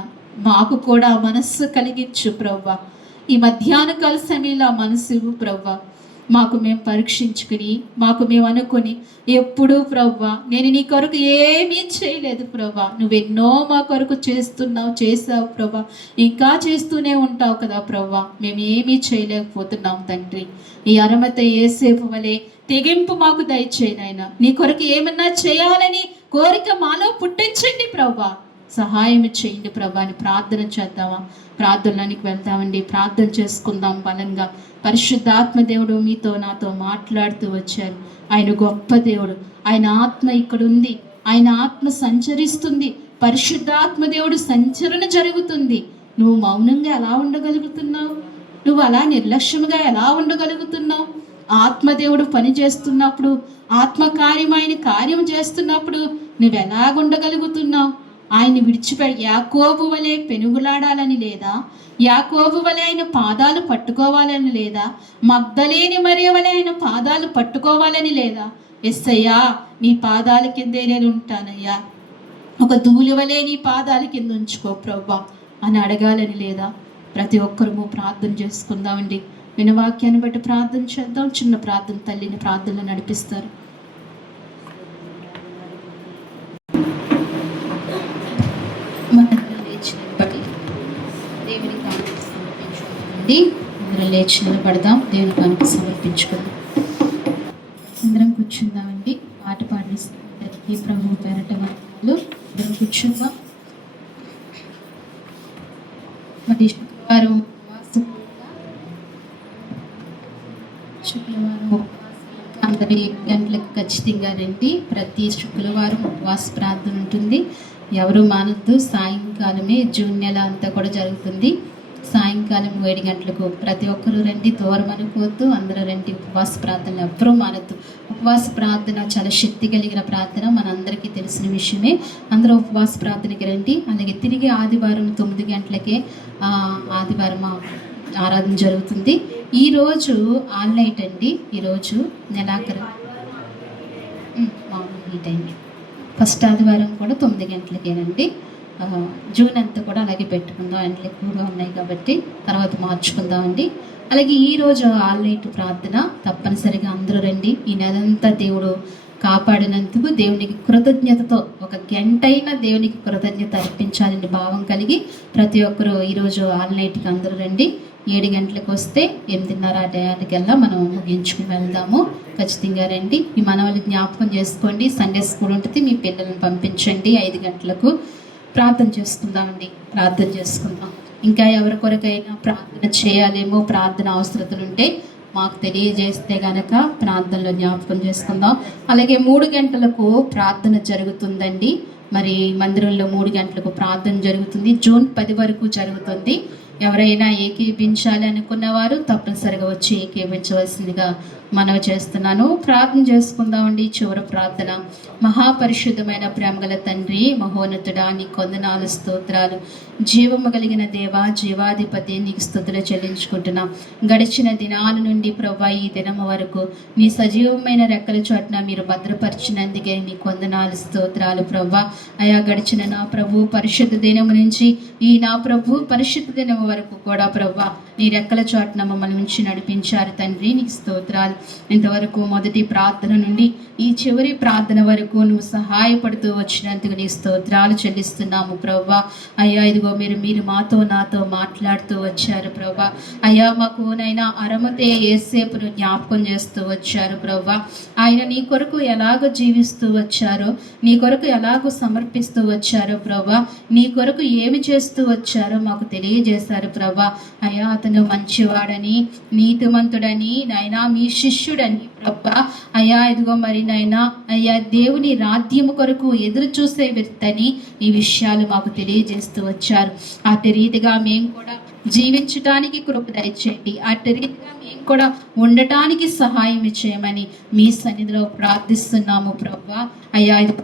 మాకు కూడా మనస్సు కలిగించు ప్రభువా. ఈ మధ్యాహ్న కాల సమయంలో మనసు ఇవ్వు ప్రభువా. మాకు మేము పరీక్షించుకుని, మాకు మేము అనుకొని ఎప్పుడూ ప్రభువా నేను నీ కొరకు ఏమీ చేయలేదు ప్రభువా, నువ్వెన్నో మా కొరకు చేసావు ప్రభువా, ఇంకా చేస్తూనే ఉంటావు కదా ప్రభువా, మేము ఏమీ చేయలేకపోతున్నాం తండ్రి. ఈ అరిమతయి యోసేపు వలె తెగింపు మాకు దయచేయనైనా. నీ కొరకు ఏమన్నా చేయాలని కోరిక మాలో పుట్టించండి ప్రభువా. సహాయం చేయండి ప్రభా అని ప్రార్థన చేద్దామా? ప్రార్థనలోనికి వెళ్తామండి. ప్రార్థన చేసుకుందాం బలంగా. పరిశుద్ధాత్మ దేవుడు మీతో నాతో మాట్లాడుతూ వచ్చారు. ఆయన గొప్ప దేవుడు. ఆయన ఆత్మ ఇక్కడ ఉంది. ఆయన ఆత్మ సంచరిస్తుంది. పరిశుద్ధాత్మ దేవుడు సంచరణ జరుగుతుంది. నువ్వు మౌనంగా ఎలా ఉండగలుగుతున్నావు? నువ్వు అలా నిర్లక్ష్యంగా ఎలా ఉండగలుగుతున్నావు? ఆత్మదేవుడు పని చేస్తున్నప్పుడు, ఆత్మకార్యం ఆయన కార్యం చేస్తున్నప్పుడు నువ్వు ఎలాగుండగలుగుతున్నావు? ఆయన్ని యాకోబు వలె పెనుగులాడాలని లేదా? యాకోబు వలె ఆయన పాదాలు పట్టుకోవాలని లేదా? మగ్దలేని మరియ వలె ఆయన పాదాలు పట్టుకోవాలని లేదా? ఎస్సయ్యా, నీ పాదాల కిందే నేను ఉంటానయ్యా, ఒక ధూళి వలె నీ పాదాల కింద ఉంచుకో ప్రభా అని అడగాలని లేదా? ప్రతి ఒక్కరము ప్రార్థన చేసుకుందామండి. వినవాక్యాన్ని బట్టి ప్రార్థన చేద్దాం. చిన్న ప్రార్థన తల్లిని ప్రార్థనలో నడిపిస్తారు. అందరం లేచి నిలబడదాం. దేవుని కానుక సమర్పించుకుందాం. అందరం కూర్చుందామండి. పాట పాడిస్తాం. ప్రభు పేరట వందనాలు. అందరం కూర్చుందాం. మరి శుక్రవారం అందరి 7 గంటలకు ఖచ్చితంగా రండి. ప్రతి శుక్రవారం ఉపవాస ప్రార్థన ఉంటుంది. ఎవరు మానద్దు. సాయంకాలమే జూన్ నెల అంతా కూడా జరుగుతుంది. సాయంకాలం 7 గంటలకు ప్రతి ఒక్కరూ రండి. దూరం అనుకోవద్దు, అందరూ రండి. ఉపవాస ప్రార్థన ఎవ్వరూ మానద్దు. ఉపవాస ప్రార్థన చాలా శక్తి కలిగిన ప్రార్థన, మనందరికీ తెలిసిన విషయమే. అందరూ ఉపవాస ప్రార్థనకి రండి. అలాగే తిరిగి ఆదివారం 9 గంటలకే ఆదివారం ఆరాధన జరుగుతుంది. ఈరోజు ఆల్ నైట్ అండి. ఈరోజు నెలాఖరు మామూలు ఈ టైం. ఫస్ట్ ఆదివారం కూడా 9 గంటలకేనండి. జూన్ అంతా కూడా అలాగే పెట్టుకుందాం. ఎండలు ఎక్కువగా ఉన్నాయి కాబట్టి తర్వాత మార్చుకుందామండి. అలాగే ఈరోజు ఆల్ నైట్ ప్రార్థన తప్పనిసరిగా అందరూ రండి. ఈ నెలంతా దేవుడు కాపాడినందుకు దేవునికి కృతజ్ఞతతో ఒక గంటైనా దేవునికి కృతజ్ఞత అర్పించాలని భావం కలిగి ప్రతి ఒక్కరూ ఈరోజు ఆల్ నైట్కి అందరూ రండి. 7 గంటలకు వస్తే 8:30 ఆ టయానికల్లా మనం ముగించుకుని వెళ్దాము. ఖచ్చితంగా రండి. మీ మనవలు జ్ఞాపకం చేసుకోండి. సండే స్కూల్ ఉంటుంది, మీ పిల్లల్ని పంపించండి. 5 గంటలకు ప్రార్థన చేసుకుందామండి. ప్రార్థన చేసుకుందాం. ఇంకా ఎవరి కొరకైనా ప్రార్థన చేయాలేమో, ప్రార్థన అవసరతలు ఉంటే మాకు తెలియజేస్తే గనక ప్రార్థనలో జ్ఞాపకం చేసుకుందాం. అలాగే 3 గంటలకు ప్రార్థన జరుగుతుందండి. మరి మందిరంలో 3 గంటలకు ప్రార్థన జరుగుతుంది. జూన్ 10 వరకు జరుగుతుంది. ఎవరైనా ఏకీభించాలి అనుకున్న వారు తప్పనిసరిగా వచ్చి ఏకీభించవలసిందిగా మనవి చేస్తున్నాను. ప్రార్థన చేసుకుందామండి. చివరి ప్రార్థన. మహాపరిశుద్ధమైన ప్రేమగల తండ్రి, మహోన్నతుడా, నీ కొందనాలు, స్తోత్రాలు. జీవము కలిగిన దేవా, జీవాధిపతి, నీకు స్తుతులు చెల్లించుకుంటున్నాం. గడిచిన దినాల నుండి ప్రభా ఈ దినము వరకు నీ సజీవమైన రెక్కల చోటున మీరు భద్రపరిచినందుకే నీ కొందనాలు, స్తోత్రాలు ప్రభా. అయా గడిచిన నా ప్రభు పరిశుద్ధ దినము నుంచి ఈ నా ప్రభు పరిశుద్ధ దినము వరకు కూడా ప్రభా నీ రెక్కల చోటున మమ్మల్ని ఉంచి నడిపించారు తండ్రి. నీకు స్తోత్రాలు. ఇంతవరకు మొదటి ప్రార్థన నుండి ఈ చివరి ప్రార్థన వరకు నువ్వు సహాయపడుతూ వచ్చినందుకు నీ స్తోత్రాలు చెల్లిస్తున్నాము ప్రభా. అయ్యా ఇదిగో మీరు మాతో నాతో మాట్లాడుతూ వచ్చారు ప్రభా. అయ్యా మాకు నైనా అరమతే ఏసేపును జ్ఞాపకం చేస్తూ వచ్చారు ప్రభా. ఆయన నీ కొరకు ఎలాగో జీవిస్తూ వచ్చారో, నీ కొరకు ఎలాగో సమర్పిస్తూ వచ్చారో ప్రభా, నీ కొరకు ఏమి చేస్తూ వచ్చారో మాకు తెలియజేశారు ప్రభా. అయ్యా అతను మంచివాడని, నీతిమంతుడని, నాయనా మీ శిష్యుడని ప్రభా. అయ్యా ఇదిగో మరి నాయనా అయ్యా దేవుని రాజ్యము కొరకు ఎదురు చూసే వ్యక్తని ఈ విషయాలు మాకు తెలియజేస్తూ వచ్చారు. అటు రీతిగా మేము కూడా జీవించడానికి కృప దయచేయండి. అటు రీతిగా మేము కూడా ఉండటానికి సహాయం చేయమని మీ సన్నిధిలో ప్రార్థిస్తున్నాము ప్రభా. అయ్యా ఇది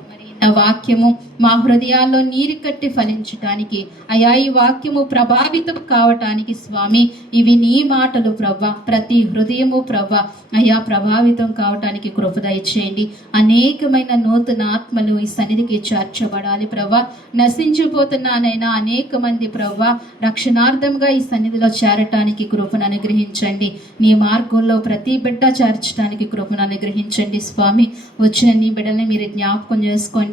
నా వాక్యము మా హృదయాల్లో నీరు కట్టి ఫలించటానికి, అయా ఈ వాక్యము ప్రభావితం కావటానికి స్వామి ఇవి నీ మాటలు ప్రభా. ప్రతి హృదయము ప్రభా అయా ప్రభావితం కావటానికి కృప దయచేయండి. అనేకమైన నూతన ఆత్మలు ఈ సన్నిధికి చేర్చబడాలి ప్రభా. నశించిపోతున్నానైనా అనేక మంది ప్రభా రక్షణార్థంగా ఈ సన్నిధిలో చేరటానికి కృపను అనుగ్రహించండి. నీ మార్గంలో ప్రతి బిడ్డ చేర్చడానికి కృపను అనుగ్రహించండి స్వామి. వచ్చిన నీ బిడ్డల్ని మీరు జ్ఞాపకం చేసుకోండి.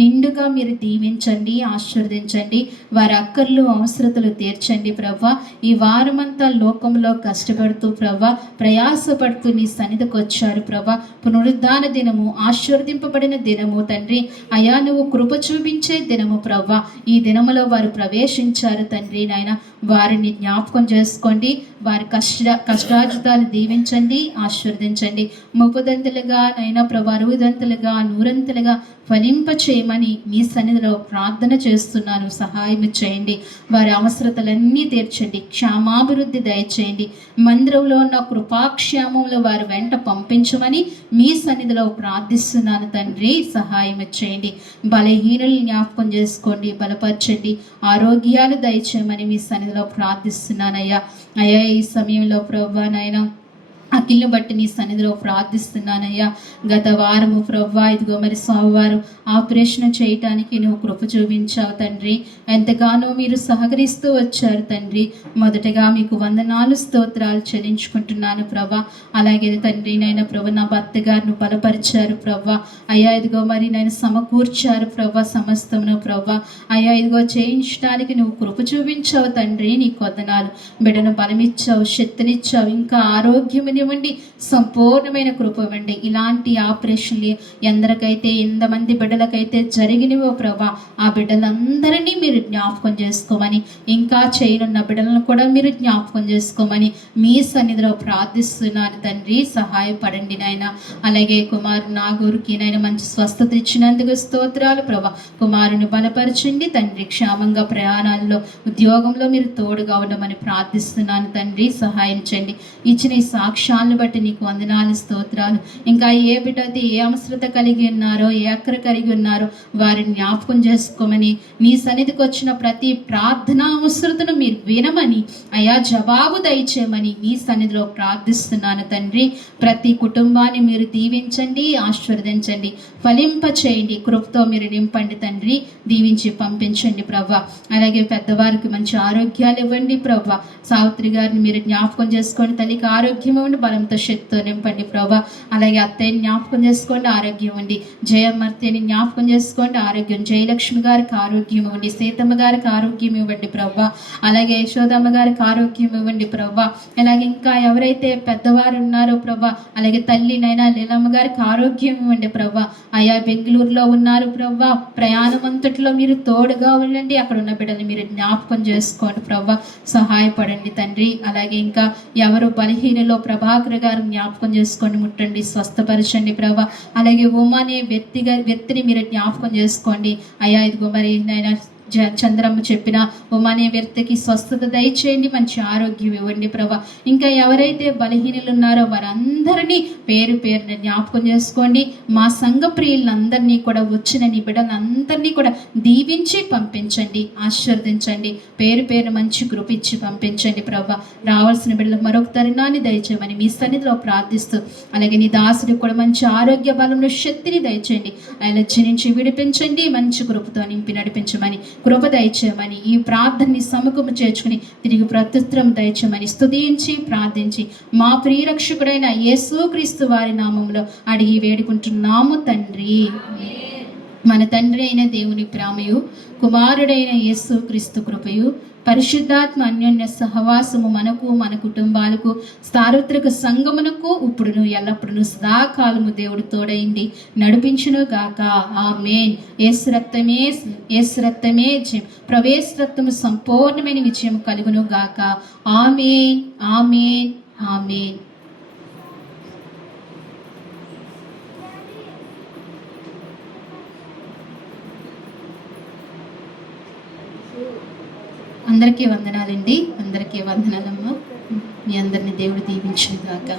నిండుగా మీరు దీవించండి, ఆశీర్వదించండి. వారి అక్కర్లు అవసరతలు తీర్చండి ప్రభా. ఈ వారమంతా లోకంలో కష్టపడుతూ ప్రభా ప్రయాసపడుతూ నీ సన్నిధికి వచ్చారు ప్రభా. పునరుద్ధాన దినము, ఆశీర్వదింపబడిన దినము తండ్రి. అయా నువ్వు కృప చూపించే దినము ప్రభా. ఈ దినములో వారు ప్రవేశించారు తండ్రి. నాయన వారిని జ్ఞాపకం చేసుకోండి. వారి కష్టార్జితాలు దీవించండి, ఆశీర్వదించండి. 30 దంతులుగా నైనా ప్రభా, 60 దంతులుగా, 100 దంతులుగా ఫలింప చేయమని మీ సన్నిధిలో ప్రార్థన చేస్తున్నాను. సహాయం చేయండి. వారి అవసరతలన్నీ తీర్చండి. క్షేమాభివృద్ధి దయచేయండి. మందిరంలో ఉన్న కృపాక్షేమంలో వారి వెంట పంపించమని మీ సన్నిధిలో ప్రార్థిస్తున్నాను తండ్రి. సహాయం చేయండి. బలహీనులు జ్ఞాపకం చేసుకోండి, బలపరచండి. ఆరోగ్యాలు దయచేయమని మీ సన్నిధిలో ప్రార్థిస్తున్నానయ్యా. అయ్యా ఈ సమయంలో ప్రభువా నాయనా అఖిల్ని బట్టి నీ సన్నిధిలో ప్రార్థిస్తున్నానయ్యా. గత వారము ప్రవ్వా ఇదిగో మరి సోమవారం ఆపరేషన్ చేయటానికి నువ్వు కృప చూపించావు తండ్రి. ఎంతగానో మీరు సహకరిస్తూ వచ్చారు తండ్రి. మొదటగా మీకు వందనాలు స్తోత్రాలు చెల్లించుకుంటున్నాను ప్రభా. అలాగే తండ్రి నైనా ప్రభు నా భర్త గారిని బలపరిచారు ప్రభా. అయ్యా ఇదిగో మరి నేను సమకూర్చారు ప్రభా సమస్తమును ప్రభా. అయ్యా ఇదిగో చేయించడానికి నువ్వు కృప చూపించావు తండ్రి. నీకు వందనాలు. బిడ్డను బలమిచ్చావు, శక్తినిచ్చావు, ఇంకా ఆరోగ్యముని ఇవ్వండి, సంపూర్ణమైన కృప ఇవ్వండి. ఇలాంటి ఆపరేషన్లు ఎందరికైతే ఎంతమంది బిడ్డలకైతే జరిగినవో ప్రభా, ఆ బిడ్డలందరినీ మీరు జ్ఞాపకం చేసుకోమని, ఇంకా చేయనున్న బిడ్డలను కూడా మీరు జ్ఞాపకం చేసుకోమని మీ సన్నిధిలో ప్రార్థిస్తున్నాను తండ్రి. సహాయపడండి నాయన. అలాగే కుమారు నాగూరుకి నాయన మంచి స్వస్థత ఇచ్చినందుకు స్తోత్రాలు ప్రభా. కుమారుని బలపరచండి తండ్రి. క్షేమంగా ప్రయాణాల్లో ఉద్యోగంలో మీరు తోడుగా ఉండమని ప్రార్థిస్తున్నాను తండ్రి. సహాయం చేయండి. ఇచ్చిన ఈ సాక్ష్యాలను బట్టి నీకు వందనాలు స్తోత్రాలు. ఇంకా ఏ బిడ్డ అయితే ఏ అవసరత కలిగి ఉన్నారో, ఏ అక్కర కలిగి ఉన్నారో వారిని జ్ఞాపకం చేసుకోమని, నీ సన్నిధికి వచ్చిన ప్రతి ప్రార్థనా అవసరతను మీరు వినమని, అయా జవాబు దయచేయమని మీ సన్నిధిలో ప్రార్థిస్తున్నాను తండ్రి. ప్రతి కుటుంబాన్ని మీరు దీవించండి, ఆశీర్వదించండి, ఫలింప చేయండి, కృపతో మీరు నింపండి తండ్రి. దీవించి పంపించండి ప్రభా. అలాగే పెద్దవారికి మంచి ఆరోగ్యాలు ఇవ్వండి ప్రభా. సావిత్రి గారిని మీరు జ్ఞాపకం చేసుకోండి తల్లికి ఆరోగ్యం ఇవ్వండి, బలంతో శక్తితో నింపండి ప్రభా. అలాగే అత్తయ్యని జ్ఞాపకం చేసుకోండి, ఆరోగ్యం ఇవ్వండి. జయమర్తిని జ్ఞాపకం చేసుకోండి, ఆరోగ్యం. జయలక్ష్మి గారికి ఆరోగ్యం ఇవ్వండి. సీతమ్మ గారికి ఆరోగ్యం ఇవ్వండి ప్రభా. అలాగే యశోదమ్మ గారికి ఆరోగ్యం ఇవ్వండి ప్రభా. అలాగే ఇంకా ఎవరైతే పెద్దవారు ఉన్నారో ప్రభా, అలాగే తల్లినైనా లీలమ్మ గారికి ఆరోగ్యం ఇవ్వండి ప్రభా. అయా బెంగళూరులో ఉన్నారు ప్రభా, ప్రయాణం అంతట్లో మీరు తోడుగా ఉండండి. అక్కడ ఉన్న బిడ్డలు మీరు జ్ఞాపకం చేసుకోండి ప్రభా. సహాయపడండి తండ్రి. అలాగే ఇంకా ఎవరు బలహీనలో ప్రభాకర్ గారు జ్ఞాపకం చేసుకోండి, ముట్టండి, స్వస్థపరచండి ప్రభా. అలాగే ఉమానే వ్యక్తిని మీరు జ్ఞాపకం చేసుకోండి. అయ్యా ఇదిగో మరి నాయన చంద్రమ్మ చెప్పిన ఉమానే వ్యక్తికి స్వస్థత దయచేయండి, మంచి ఆరోగ్యం ఇవ్వండి ప్రభా. ఇంకా ఎవరైతే బలహీనులు ఉన్నారో వారందరినీ పేరు పేరున జ్ఞాపకం చేసుకోండి. మా సంఘ ప్రియులందరినీ కూడా వచ్చిన నీ బిడ్డలందరినీ కూడా దీవించి పంపించండి, ఆశీర్వదించండి. పేరు పేరు మంచి కృప ఇచ్చి పంపించండి ప్రభా. రావాల్సిన బిడ్డలకు మరొక తరుణాన్ని దయచేయమని మీ సన్నిధిలో ప్రార్థిస్తూ, అలాగే నీ దాసుడికి కూడా మంచి ఆరోగ్య బలంలో శక్తిని దయచేయండి. ఆయన నుంచి విడిపించండి, మంచి కృపతో నింపి నడిపించమని, కృప దయచేయమని, ఈ ప్రార్థనని సముఖము చేర్చుకుని తిరిగి ప్రత్యుత్తరం దయచేయమని స్తుతించి ప్రార్థించి మా ప్రియరక్షకుడైన యేసుక్రీస్తు వారి నామములో అడిగి వేడుకుంటున్నాము తండ్రి. మన తండ్రి అయిన దేవుని ప్రేమయు, కుమారుడైన యేసుక్రీస్తు కృపయు, పరిశుద్ధాత్మ అన్యోన్య సహవాసము మనకు, మన కుటుంబాలకు, సార్వత్రిక సంగమునకు ఇప్పుడును ఎల్లప్పుడును సదాకాలము దేవుడు తోడైంది నడిపించును గాక. ఆమేన్. యేసు రక్తమే జయం. ప్రవేశ రక్తము సంపూర్ణమైన విజయం కలుగును గాక. ఆమేన్, ఆమేన్, ఆమేన్. అందరికీ వందనాలండి. అందరికీ వందనాలమ్మా. మీ అందరినీ దేవుడు దీవించును గాక.